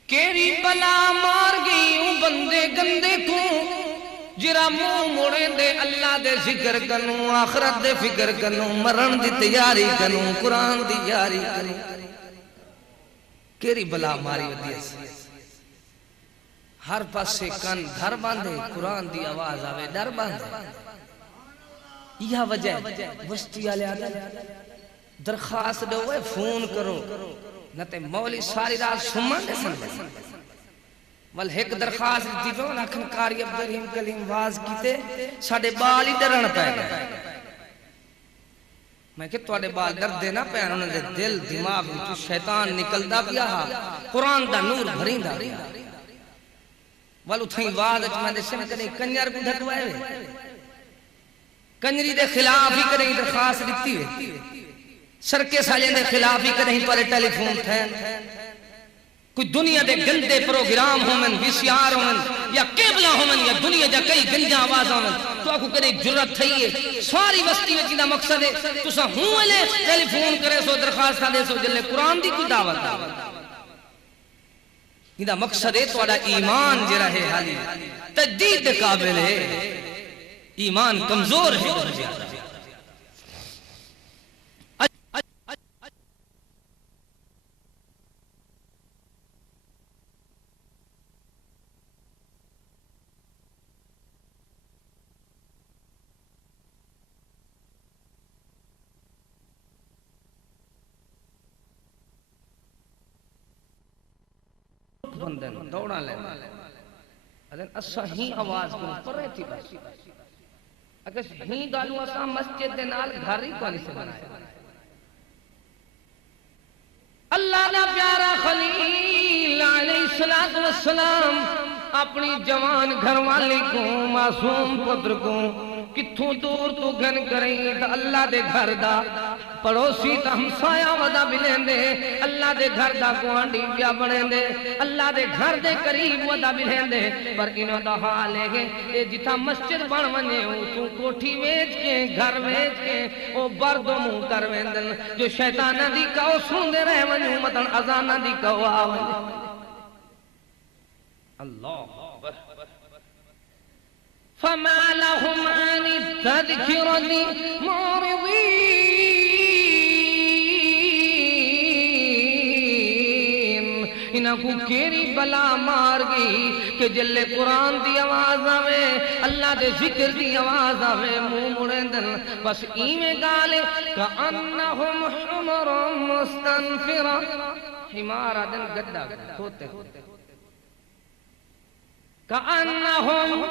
کیری بلا مار گئی ہوں بندے گندے کو جرا منہ موڑے دے اللہ دے ذکر کنوں آخرت دے فکر کنوں مرن دی تیاری کنوں قرآن دی یاری کنوں کیری بلا ماری ودی ایسی ہر پاسے کن دھر باندھے قرآن دی آواز آوے ڈر باندھے یہ وجہ وسطی آلے آدھے درخواست دو فون کرو نہ تے مولی ساری رات سمان دے سن ول ایک درخواست دی جو ناکھن کاری عبدالرحیم کلیم واز کیتے ساڑے بال ہی ڈرن پہ گئے میں کہ توڑے بال ڈر دینا پہ انہوں نے دل دماغ تو شیطان نکل دا پیا قرآن دا نور بھرین دا والو تھیں واز میں دے سن کریں کنجر کو دھکوائے کنجری دے خلاف ہی کریں درخواست دیتی ہوئے سرکے سالیں دے خلاف ہی کریں پر ٹیلی فون تھے کوئی دنیا دے گندے پروگرام ہومن وی سی آر ہومن یا کیبلہ ہومن یا دنیا جا کئی گنجا آواز ہومن تو آکو کرے جرت تھئیے سواری وستی میں جنہ مقصد ہے تو سا ہوں لے ٹیلی فون کرے سو درخواست دے سو جلے قرآن دی کوئی دعوت جنہ مقصد ہے تو آڑا ایمان جرہ ہے حالی تجدید قابل ہے ایمان کمزور ہے بندن دوڑا لینا اگر اسا ہی آواز کرو پر رہتی بس اگر ہی گالو اسا مسجد دے نال گھر ہی کوانی سے بنائے اللہ نا پیارا خلیل علیہ السلام اپنی جوان گھر والی کو معصوم پتر کو کتھوں دور تو گھن کریں تا اللہ دے گھر دا پڑوسی تا ہمسایا ودا بلین دے اللہ دے گھر دا کوانڈی بیا بڑھیں دے اللہ دے گھر دے قریب ودا بلین دے پر انہوں دا حال ہے کہ جتا مسجد بڑھ ونجے ہوں تو کوٹھی ویچ کے گھر ویچ کے او برد و منہ کر ویندن جو شیطانہ دی کاؤ سوندے رہ ونجوں مطن ازانہ دی کاؤ آوے اللہ فما لهم عن التذكرة معرضين انہاں کو کیری بلا مار گئی کہ جلے قرآن دی آواز آوے اللہ دے ذکر دی آواز آوے منہ مڑندن بس ایمیں گالے کأنہم حمر مستنفرہ حمار آدن گدہ ہوتے کأنہم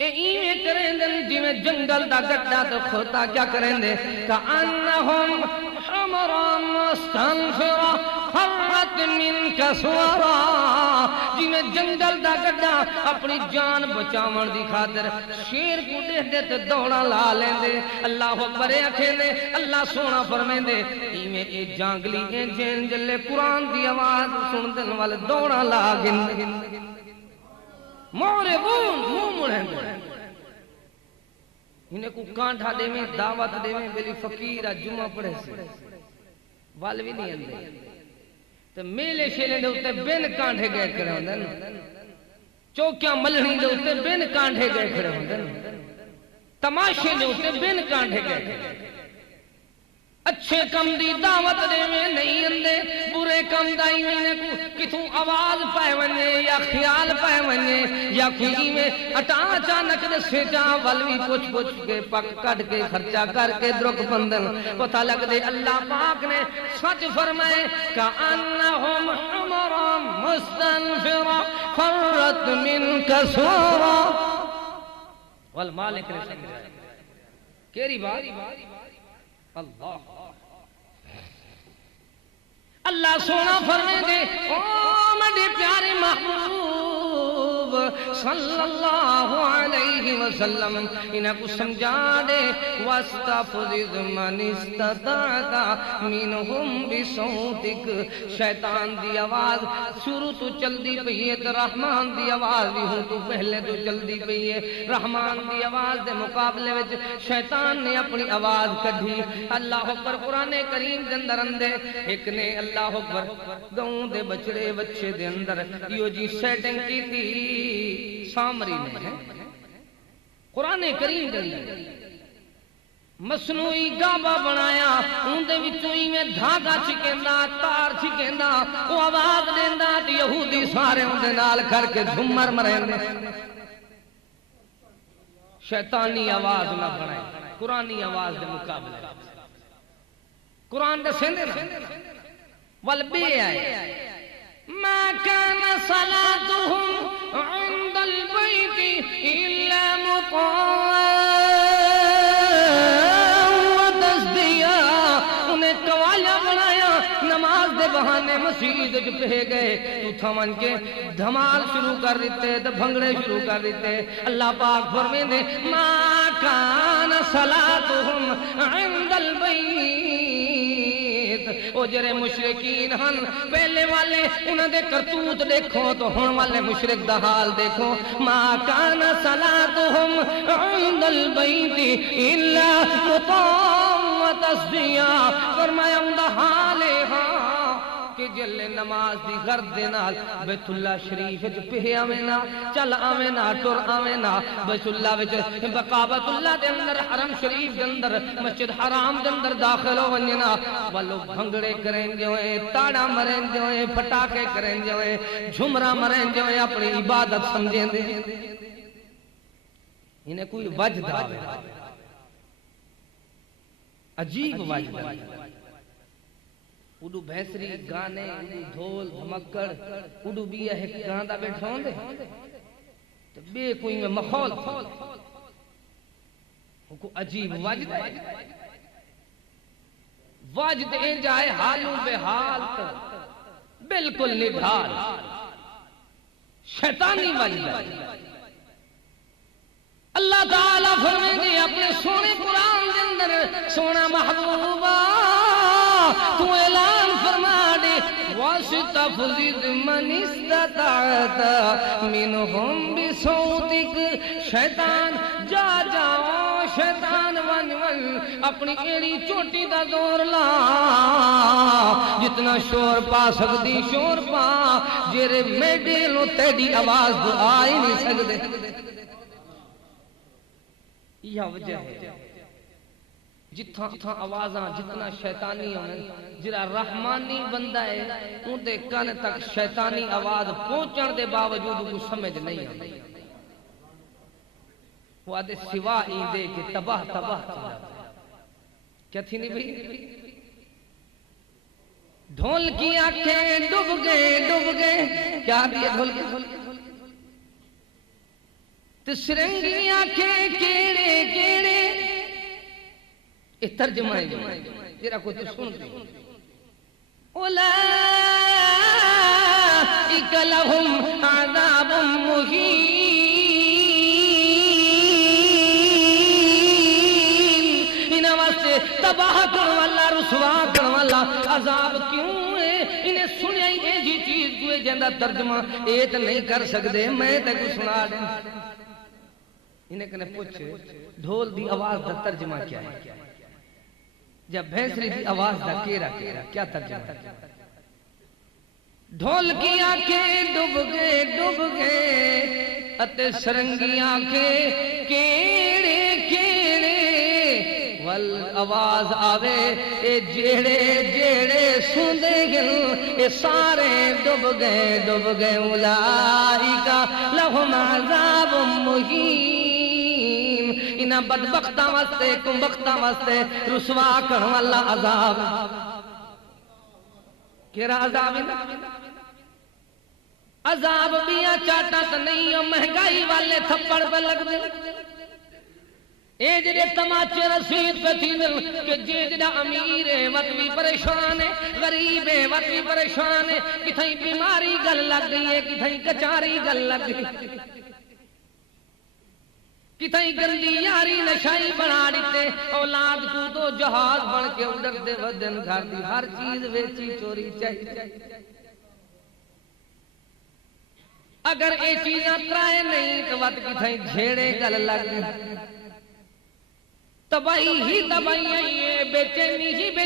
ایویں کریں دن جی میں جنگل دا گڈا تو کھوتا کیا کریں دے کأنہم حمر مستنفرہ خرت من کسورا جی میں جنگل دا گڈا اپنی جان بچاون دی خاطر شیر کو دے دے تو دوڑا لا لیں دے اللہ اکبر اکھیں دے اللہ سونا فرمیں دے ایویں اے جانگلی اے جین جلے قرآن دی آواز سن دن والے دوڑا لا گن معرضون منہ مڑیں دے انہیں کو کانٹھا دے میں دعوت دے میں بلی فقیرہ جمعہ پڑھے سے والوی نہیں اندے تو میلے شیلے دے ہوتے بین کانٹھے گئے کھڑے ہوندن چوکیاں ملہنی دے ہوتے بین کانٹھے گئے کھڑے ہوندن تماشے دے ہوتے بین کانٹھے گئے کھڑے اچھے کم دی دعوت دے میں نہیں اندے برے کم دائی میں کو کتوں آواز پائے ونجے یا خیال پائے ونجے یا کوئی میں اٹا اچانک دے سیٹا والوی پوچھ پوچھ کے پک کٹ کے خرچہ کر کے درک بندن پتہ لگ دے اللہ پاک نے سچ فرمائے کأنہم حمر مستنفرہ فرت من کسورا والمالک نے سمجھا کیری بات اللہ اللہ سونا فرمے دے او میرے پیارے محبوب صلی اللہ علیہ وسلم انہاں کو سمجھا دے واستفزز من استطعت منہم بصوتک شیطان دی آواز شروع تو چل دی پئی ہے تے رحمان دی آواز بھی ہوں تو پہلے تو چل دی پئی ہے رحمان دی آواز دے مقابلے وچ شیطان نے اپنی آواز کڈھی اللہ اکبر قرآن کریم دے اندر اندے ایک نے اللہ اکبر گاؤں دے بچڑے بچے دے اندر یہ جی سیٹنگ کی تھی سامری نے قرآن کریم دے اندر مصنوعی گابا بنایا ان دے وچوں ہی میں دھاگا چھکیندا تار چھکیندا وہ آواز دیندا تے یہودی سارے ان دے نال کر کے جھمر مرندے شیطانی آواز نہ بنائے قرآنی آواز دے مقابلے قرآن دے سیندے نا والبی آئے ما كان صلاتهم عند البيت إلا مطاعا وتصديا انہیں قوالیاں بنایا نماز دے بہانے مسجد جو پہ گئے تو تھمن کے دھمال شروع کر دیتے بھنگڑے شروع کر دیتے اللہ پاک فرمیندے ما كان صلاتهم عند البيت او جرے مشرکین ہن پہلے والے انہاں دے کرتوت دیکھو تو ہن والے مشرک دا حال دیکھو ما کان صلاتهم عند البیت الا مطاعا وتصدیہ فرمایا اوندا حال ہے کہ جل نماز دی غرض دے نال بیت اللہ شریف وچ پہ آوینا چل آوینا ٹر آوینا بیت اللہ وچ بقابت اللہ دے اندر حرم شریف دے اندر مسجد حرام دے اندر داخل ہو ونجنا والو بھنگڑے کریں جو ہیں تاڑا مریں جو ہیں پٹاکے کریں جو ہیں جھمرا مریں جو ہیں اپنی عبادت سمجھیں دے انہیں کوئی وجد آوے عجیب وجد آوے اڈو بھیسری گانے اڈو دھول دھمکڑ اڈو بھی ہے گاندہ بیٹھا ہوندے تو بے کوئی میں مخول کو عجیب واجد ہے واجد اے جائے حالوں بے حال بالکل نڈھال شیطانی واجد ہے اللہ تعالیٰ فرمائے اپنے سونے قرآن کے اندر سونا محبوبہ تو اعلان فرما دے وَاسْتَفْزِزْ مَنِ اسْتَطَعْتَ مِنْهُمْ بِصَوْتِكَ شیطان جا جاؤ شیطان ون ون اپنی ایڑی چوٹی دا زور لا جتنا شور پا سکتی شور پا جیرے میڈے لو تیڑی آواز تو آئی نہیں سکتے یہ وجہ ہے جتنا آوازاں جتنا شیطانی ہونے جرا رحمانی بندہ ہے ان دے کان تک شیطانی آواز پہنچن دے باوجود کو سمجھ نہیں آتی وہ آدھے سوا ہی دے کہ تباہ تباہ کیا تھی نہیں بھئی ڈھول کی آنکھیں ڈوب گئے کیا دیا ڈھول کے تسرنگی آنکھیں کیڑے یہ ترجمہ ہے تیرا کوئی تو سن دیں اولئک لہم عذاب مہین انہاں واسطے تباہ کرنے والا رسوا کرنے والا عذاب کیوں ہے انہیں سنیا ہی اے جی چیز کوئی جندہ ترجمہ ایت نہیں کر سکتے میں تے کو سنا دیں انہیں کہنے پوچھے ڈھول دی آواز دا ترجمہ کیا ہے جب بھینسری دی آواز دا کیرا کیا ترجمہ ہے ڈھول کی آنکھیں ڈوب گئے اتے سرنگی آنکھیں کیڑے والآواز آوے اے جیڑے سندے گئے اے سارے ڈوب گئے اولائکا لہم عذاب مہین انہاں بدبختاں واسطے کمبختاں واسطے رسوا کرن والا عذاب کیڑا عذاب ہے عذاب بیاں چاٹا تو نہیں مہنگائی والے تھپڑ پہ لگ دے اے جڑے تماچے رسید پہ تھی دل کہ جڑا امیر ہے وقت بھی پریشان ہے غریب ہے وقت بھی پریشان ہے کتھائیں بیماری گل لگ گئی ہے کتھائیں کچاری گل لگ گئی کتائی گندی یاری نشائی بنا دیتے اولاد کو تو جہاز بن کے اڑر دے ودن گھر دی ہر چیز ویچی چوری چاہیے اگر اے چیزاں ترائے نہیں تو وقت کتائی جھیڑے گل لگ تباہی ہی تباہی آئی ہے بے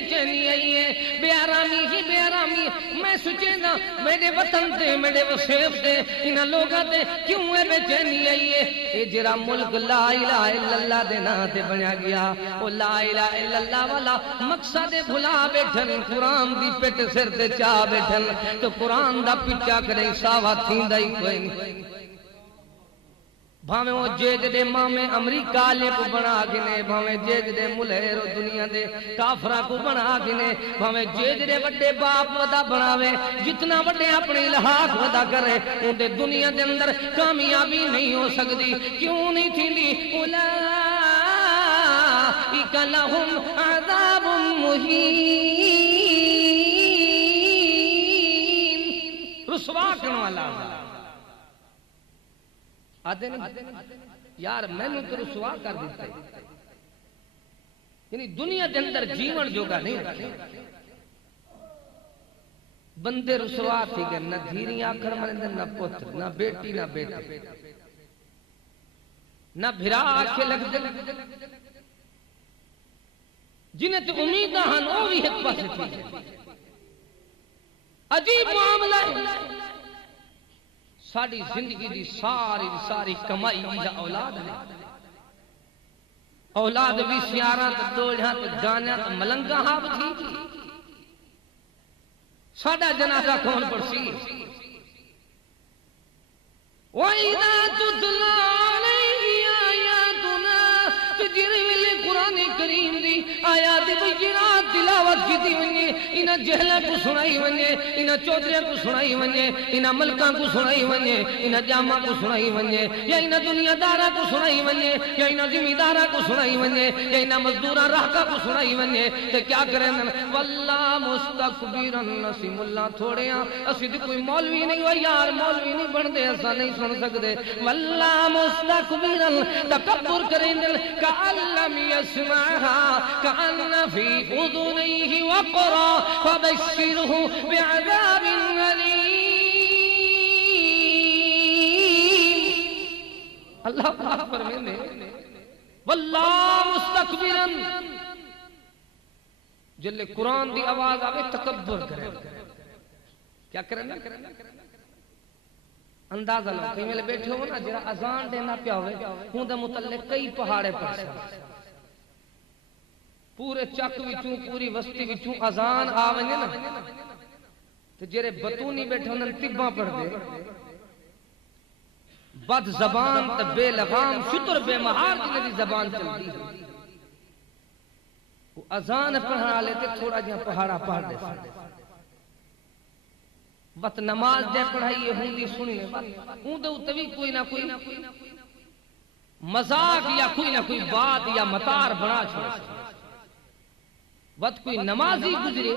چینی آئی ہے بے آرامی ہی بے آرامی میں سوچے گا میرے وطن تے میرے وسیب تے انہاں لوگاں تے کیوں ہے بے چینی آئی ہے اے جرا ملک لا الہ الا اللہ دے نا تے بنیا گیا او لا الہ الا اللہ والا مقصد بھلا بیٹھن قرآن دی پیٹ سر تے چاہ بیٹھن تو قرآن دا پچا کرے ساوا تھیندا ہی کوئی نہیں بھاویں وہ جیج دے مامے امریکہ لے کو بنا گنے بھاویں جیج دے ملہر و دنیا دے کافرہ کو بنا گنے بھاویں جیج دے وڈے باپ ودا بناوے جتنا وڈے اپنی لحاق ودا کرے ان دے دنیا دے اندر کامیابی نہیں ہو سکتی کیوں نہیں تھی دی اولائک لہم عذاب مہین رسوا کرنے والا آدھے نہیں یار میں نے تو رسوا کر دیتا ہے یعنی دنیا کے اندر جیون جوگا نہیں بندے رسوا تھی گئے نہ دھیری آکھر مرندے نہ پتر نہ بیٹی نہ بیٹا نہ بھرا آکھے لگ دے جنہیں تو امیدہ ہن وہ بھی ایک پاس تھی عجیب معاملہ ہے ساری زندگی دی ساری کمائی یا اولاد ہے اولاد بھی سیاراں تے دوڑیاں تے گانیاں تے ملنگاں ہاں تھی ساڈا جنازہ کون پڑسی وَإِذَا تُتْلَى عَلَيْهِ آيَاتُنَا تجر ویلے قرآن کریم دی آیات بجرات تلاوت کی دی ونجے انہا جہلہ کو سنائی ونجے انہا چودریہ کو سنائی ونجے انہا ملکان کو سنائی ونجے انہا جامع کو سنائی ونجے یا انہا دنیا دارہ کو سنائی ونجے یا انہا زمیدارہ کو سنائی ونجے یا انہا مزدورہ رہکا کو سنائی ونجے تو کیا کریں واللہ مستقبیرن نسیم اللہ تھوڑے ہاں اسید کوئی مولوی نہیں ہوا یار مولوی نہیں بن دے ایسا نہیں سن سکتے واللہ مستقبیرن تکبر کریں دل کعلم یسمعها کعن فی اذنیہ وقرا فبشرہ بعذاب علیم اللہ پاک فرمیندے واللہ مستقبرن جلے قرآن دی آواز آوے تکبر کریں کیا کریں اندازہ لو کہیں میں بیٹھے ہو نا جرا اذان دینا پیا ہوئے ہوں دے متعلق کئی پہاڑے پر پورے چک وچوں پوری وسطی وچوں اذان آویں نا تو جرے بطونی بیٹھے ہوندن طباں پڑھ دے بد زبان تے بے لغام شتر بے مہار جنہیں دی زبان چل دی وہ اذان پڑھنا لیتے تھوڑا جہاں پہاڑا پڑھ دے بات نماز دے پڑھائی یہ ہوں دی سنی ہوں دے اتوی کوئی نہ کوئی مذاق یا کوئی نہ کوئی بات یا مطار بنا چھوڑا بات کوئی نمازی گزرے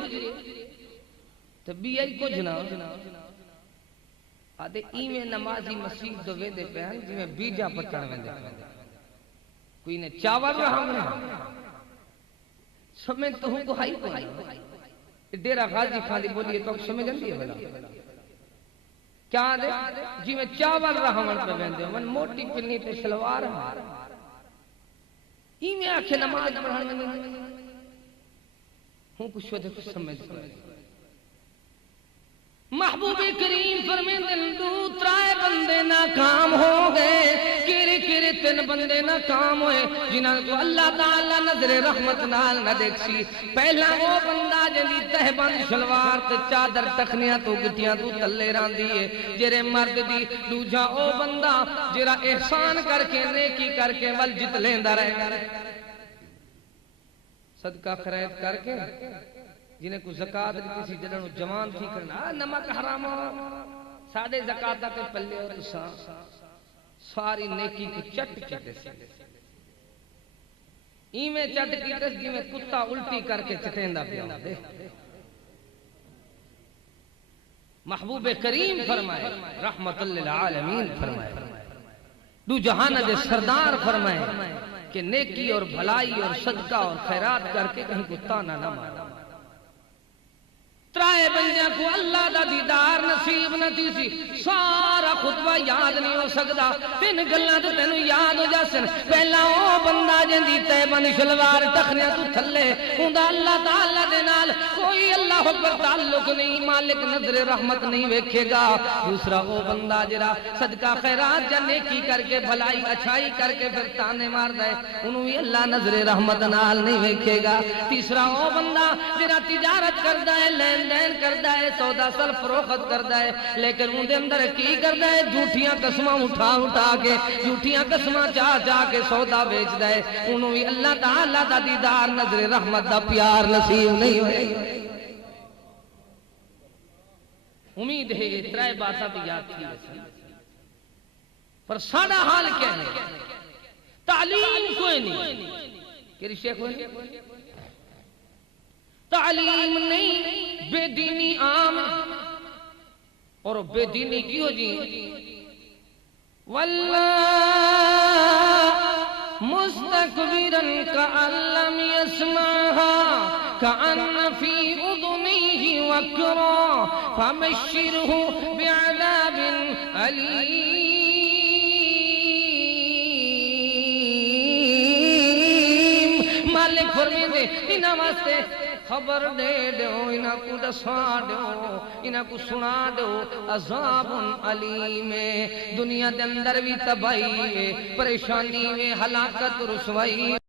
تو بھی آئی کچھ نہ آدھے ایمیں نمازی مسیح دو ویدے پہن جی میں بیجا پچھڑ ویدے کوئی نے چاور رہا میں سمجھ تو ہوں کو ہائی کوئی ڈیرہ غازی خالی بولیے تو سمجھ جاندی ہے بلا کیا دے جی میں چاول رہا من پہ ویندے من موٹی پنی تے شلوار ہی میں آکھے نماز پڑھان میں ہوں کچھ وجہ کچھ سمجھ محبوب کریم فرمیندے دو ترائے بندے ناکام ہو گئے کیرے تین بندے ناکام ہوئے جنہاں کو اللہ تعالیٰ نظر رحمت نال نہ دیکھ سی پہلا وہ بندہ جنہی تہبند شلوار تے چادر تخنیاں تو گٹیاں تو تلے ران دیئے جرے مرد دی دوجہ او بندہ جرا احسان کر کے نیکی کر کے ول جت لیندہ رہے صدقہ خرید کر کے جنہیں کو زکاة کسی جلنو جوان تھی کرنا نمک حرام ہو ساڑھے زکاة کے پلے اور ساری نیکی کو چٹ چٹے سی ایمیں چٹ کی دس جی میں کتا الٹی کر کے چٹیندہ پیا دے محبوب کریم فرمائے رحمت للعالمین فرمائے دو جہان دے سردار فرمائے کہ نیکی اور بھلائی اور صدقہ اور خیرات کر کے کہیں کو تانا نہ مارا ترائے بندیاں کو اللہ دا دیدار نصیب نہ تھی سی سارا خطبہ یاد نہیں ہو سکتا تین گلہ تو تینوں یاد ہو جاسن پہلا او بندہ جن دی تیبن شلوار ٹخنیا تو تھلے ہوندہ اللہ تعالیٰ دے نال کوئی اللہ پر تعلق نہیں مالک نظر رحمت نہیں ویکھے گا دوسرا او بندہ جرا صدقہ خیرات جا نیکی کر کے بھلائی اچھائی کر کے پھر تانے مار دائے انہوں بھی اللہ نظر رحمت نال نہیں ویکھے گا تیسرا او بندہ جرا تجارت کر دائے لین دین کردا ہے سودا سل فروخت کردا ہے لیکن ان دے اندر کی کردا ہے جھوٹیاں قسماں اٹھا کے جھوٹیاں قسماں چاہ کے سودا بیچدا ہے انہوں بھی اللہ تعالیٰ دا دیدار نظر رحمت دا پیار نصیب نہیں ہوئے امید ہے اترائے باتاں بھی یاد تھی پر ساڑا حال کیا ہے تعلیم کوئی نہیں کہ شیخ ہوئے تعلیم نہیں بے دینی عام اور بے دینی کی ہو جی واللہ مستکبرن کأن لم يسمعها كأن في أذنيه وقرا فبشره بعذاب أليم مالک فرمی دے انہاں واسطے خبر دے دو انہاں کو دسا دو انہاں کو سنا دو عذاب علیم دنیا دے اندر بھی تباہی پریشانی میں ہلاکت رسوائی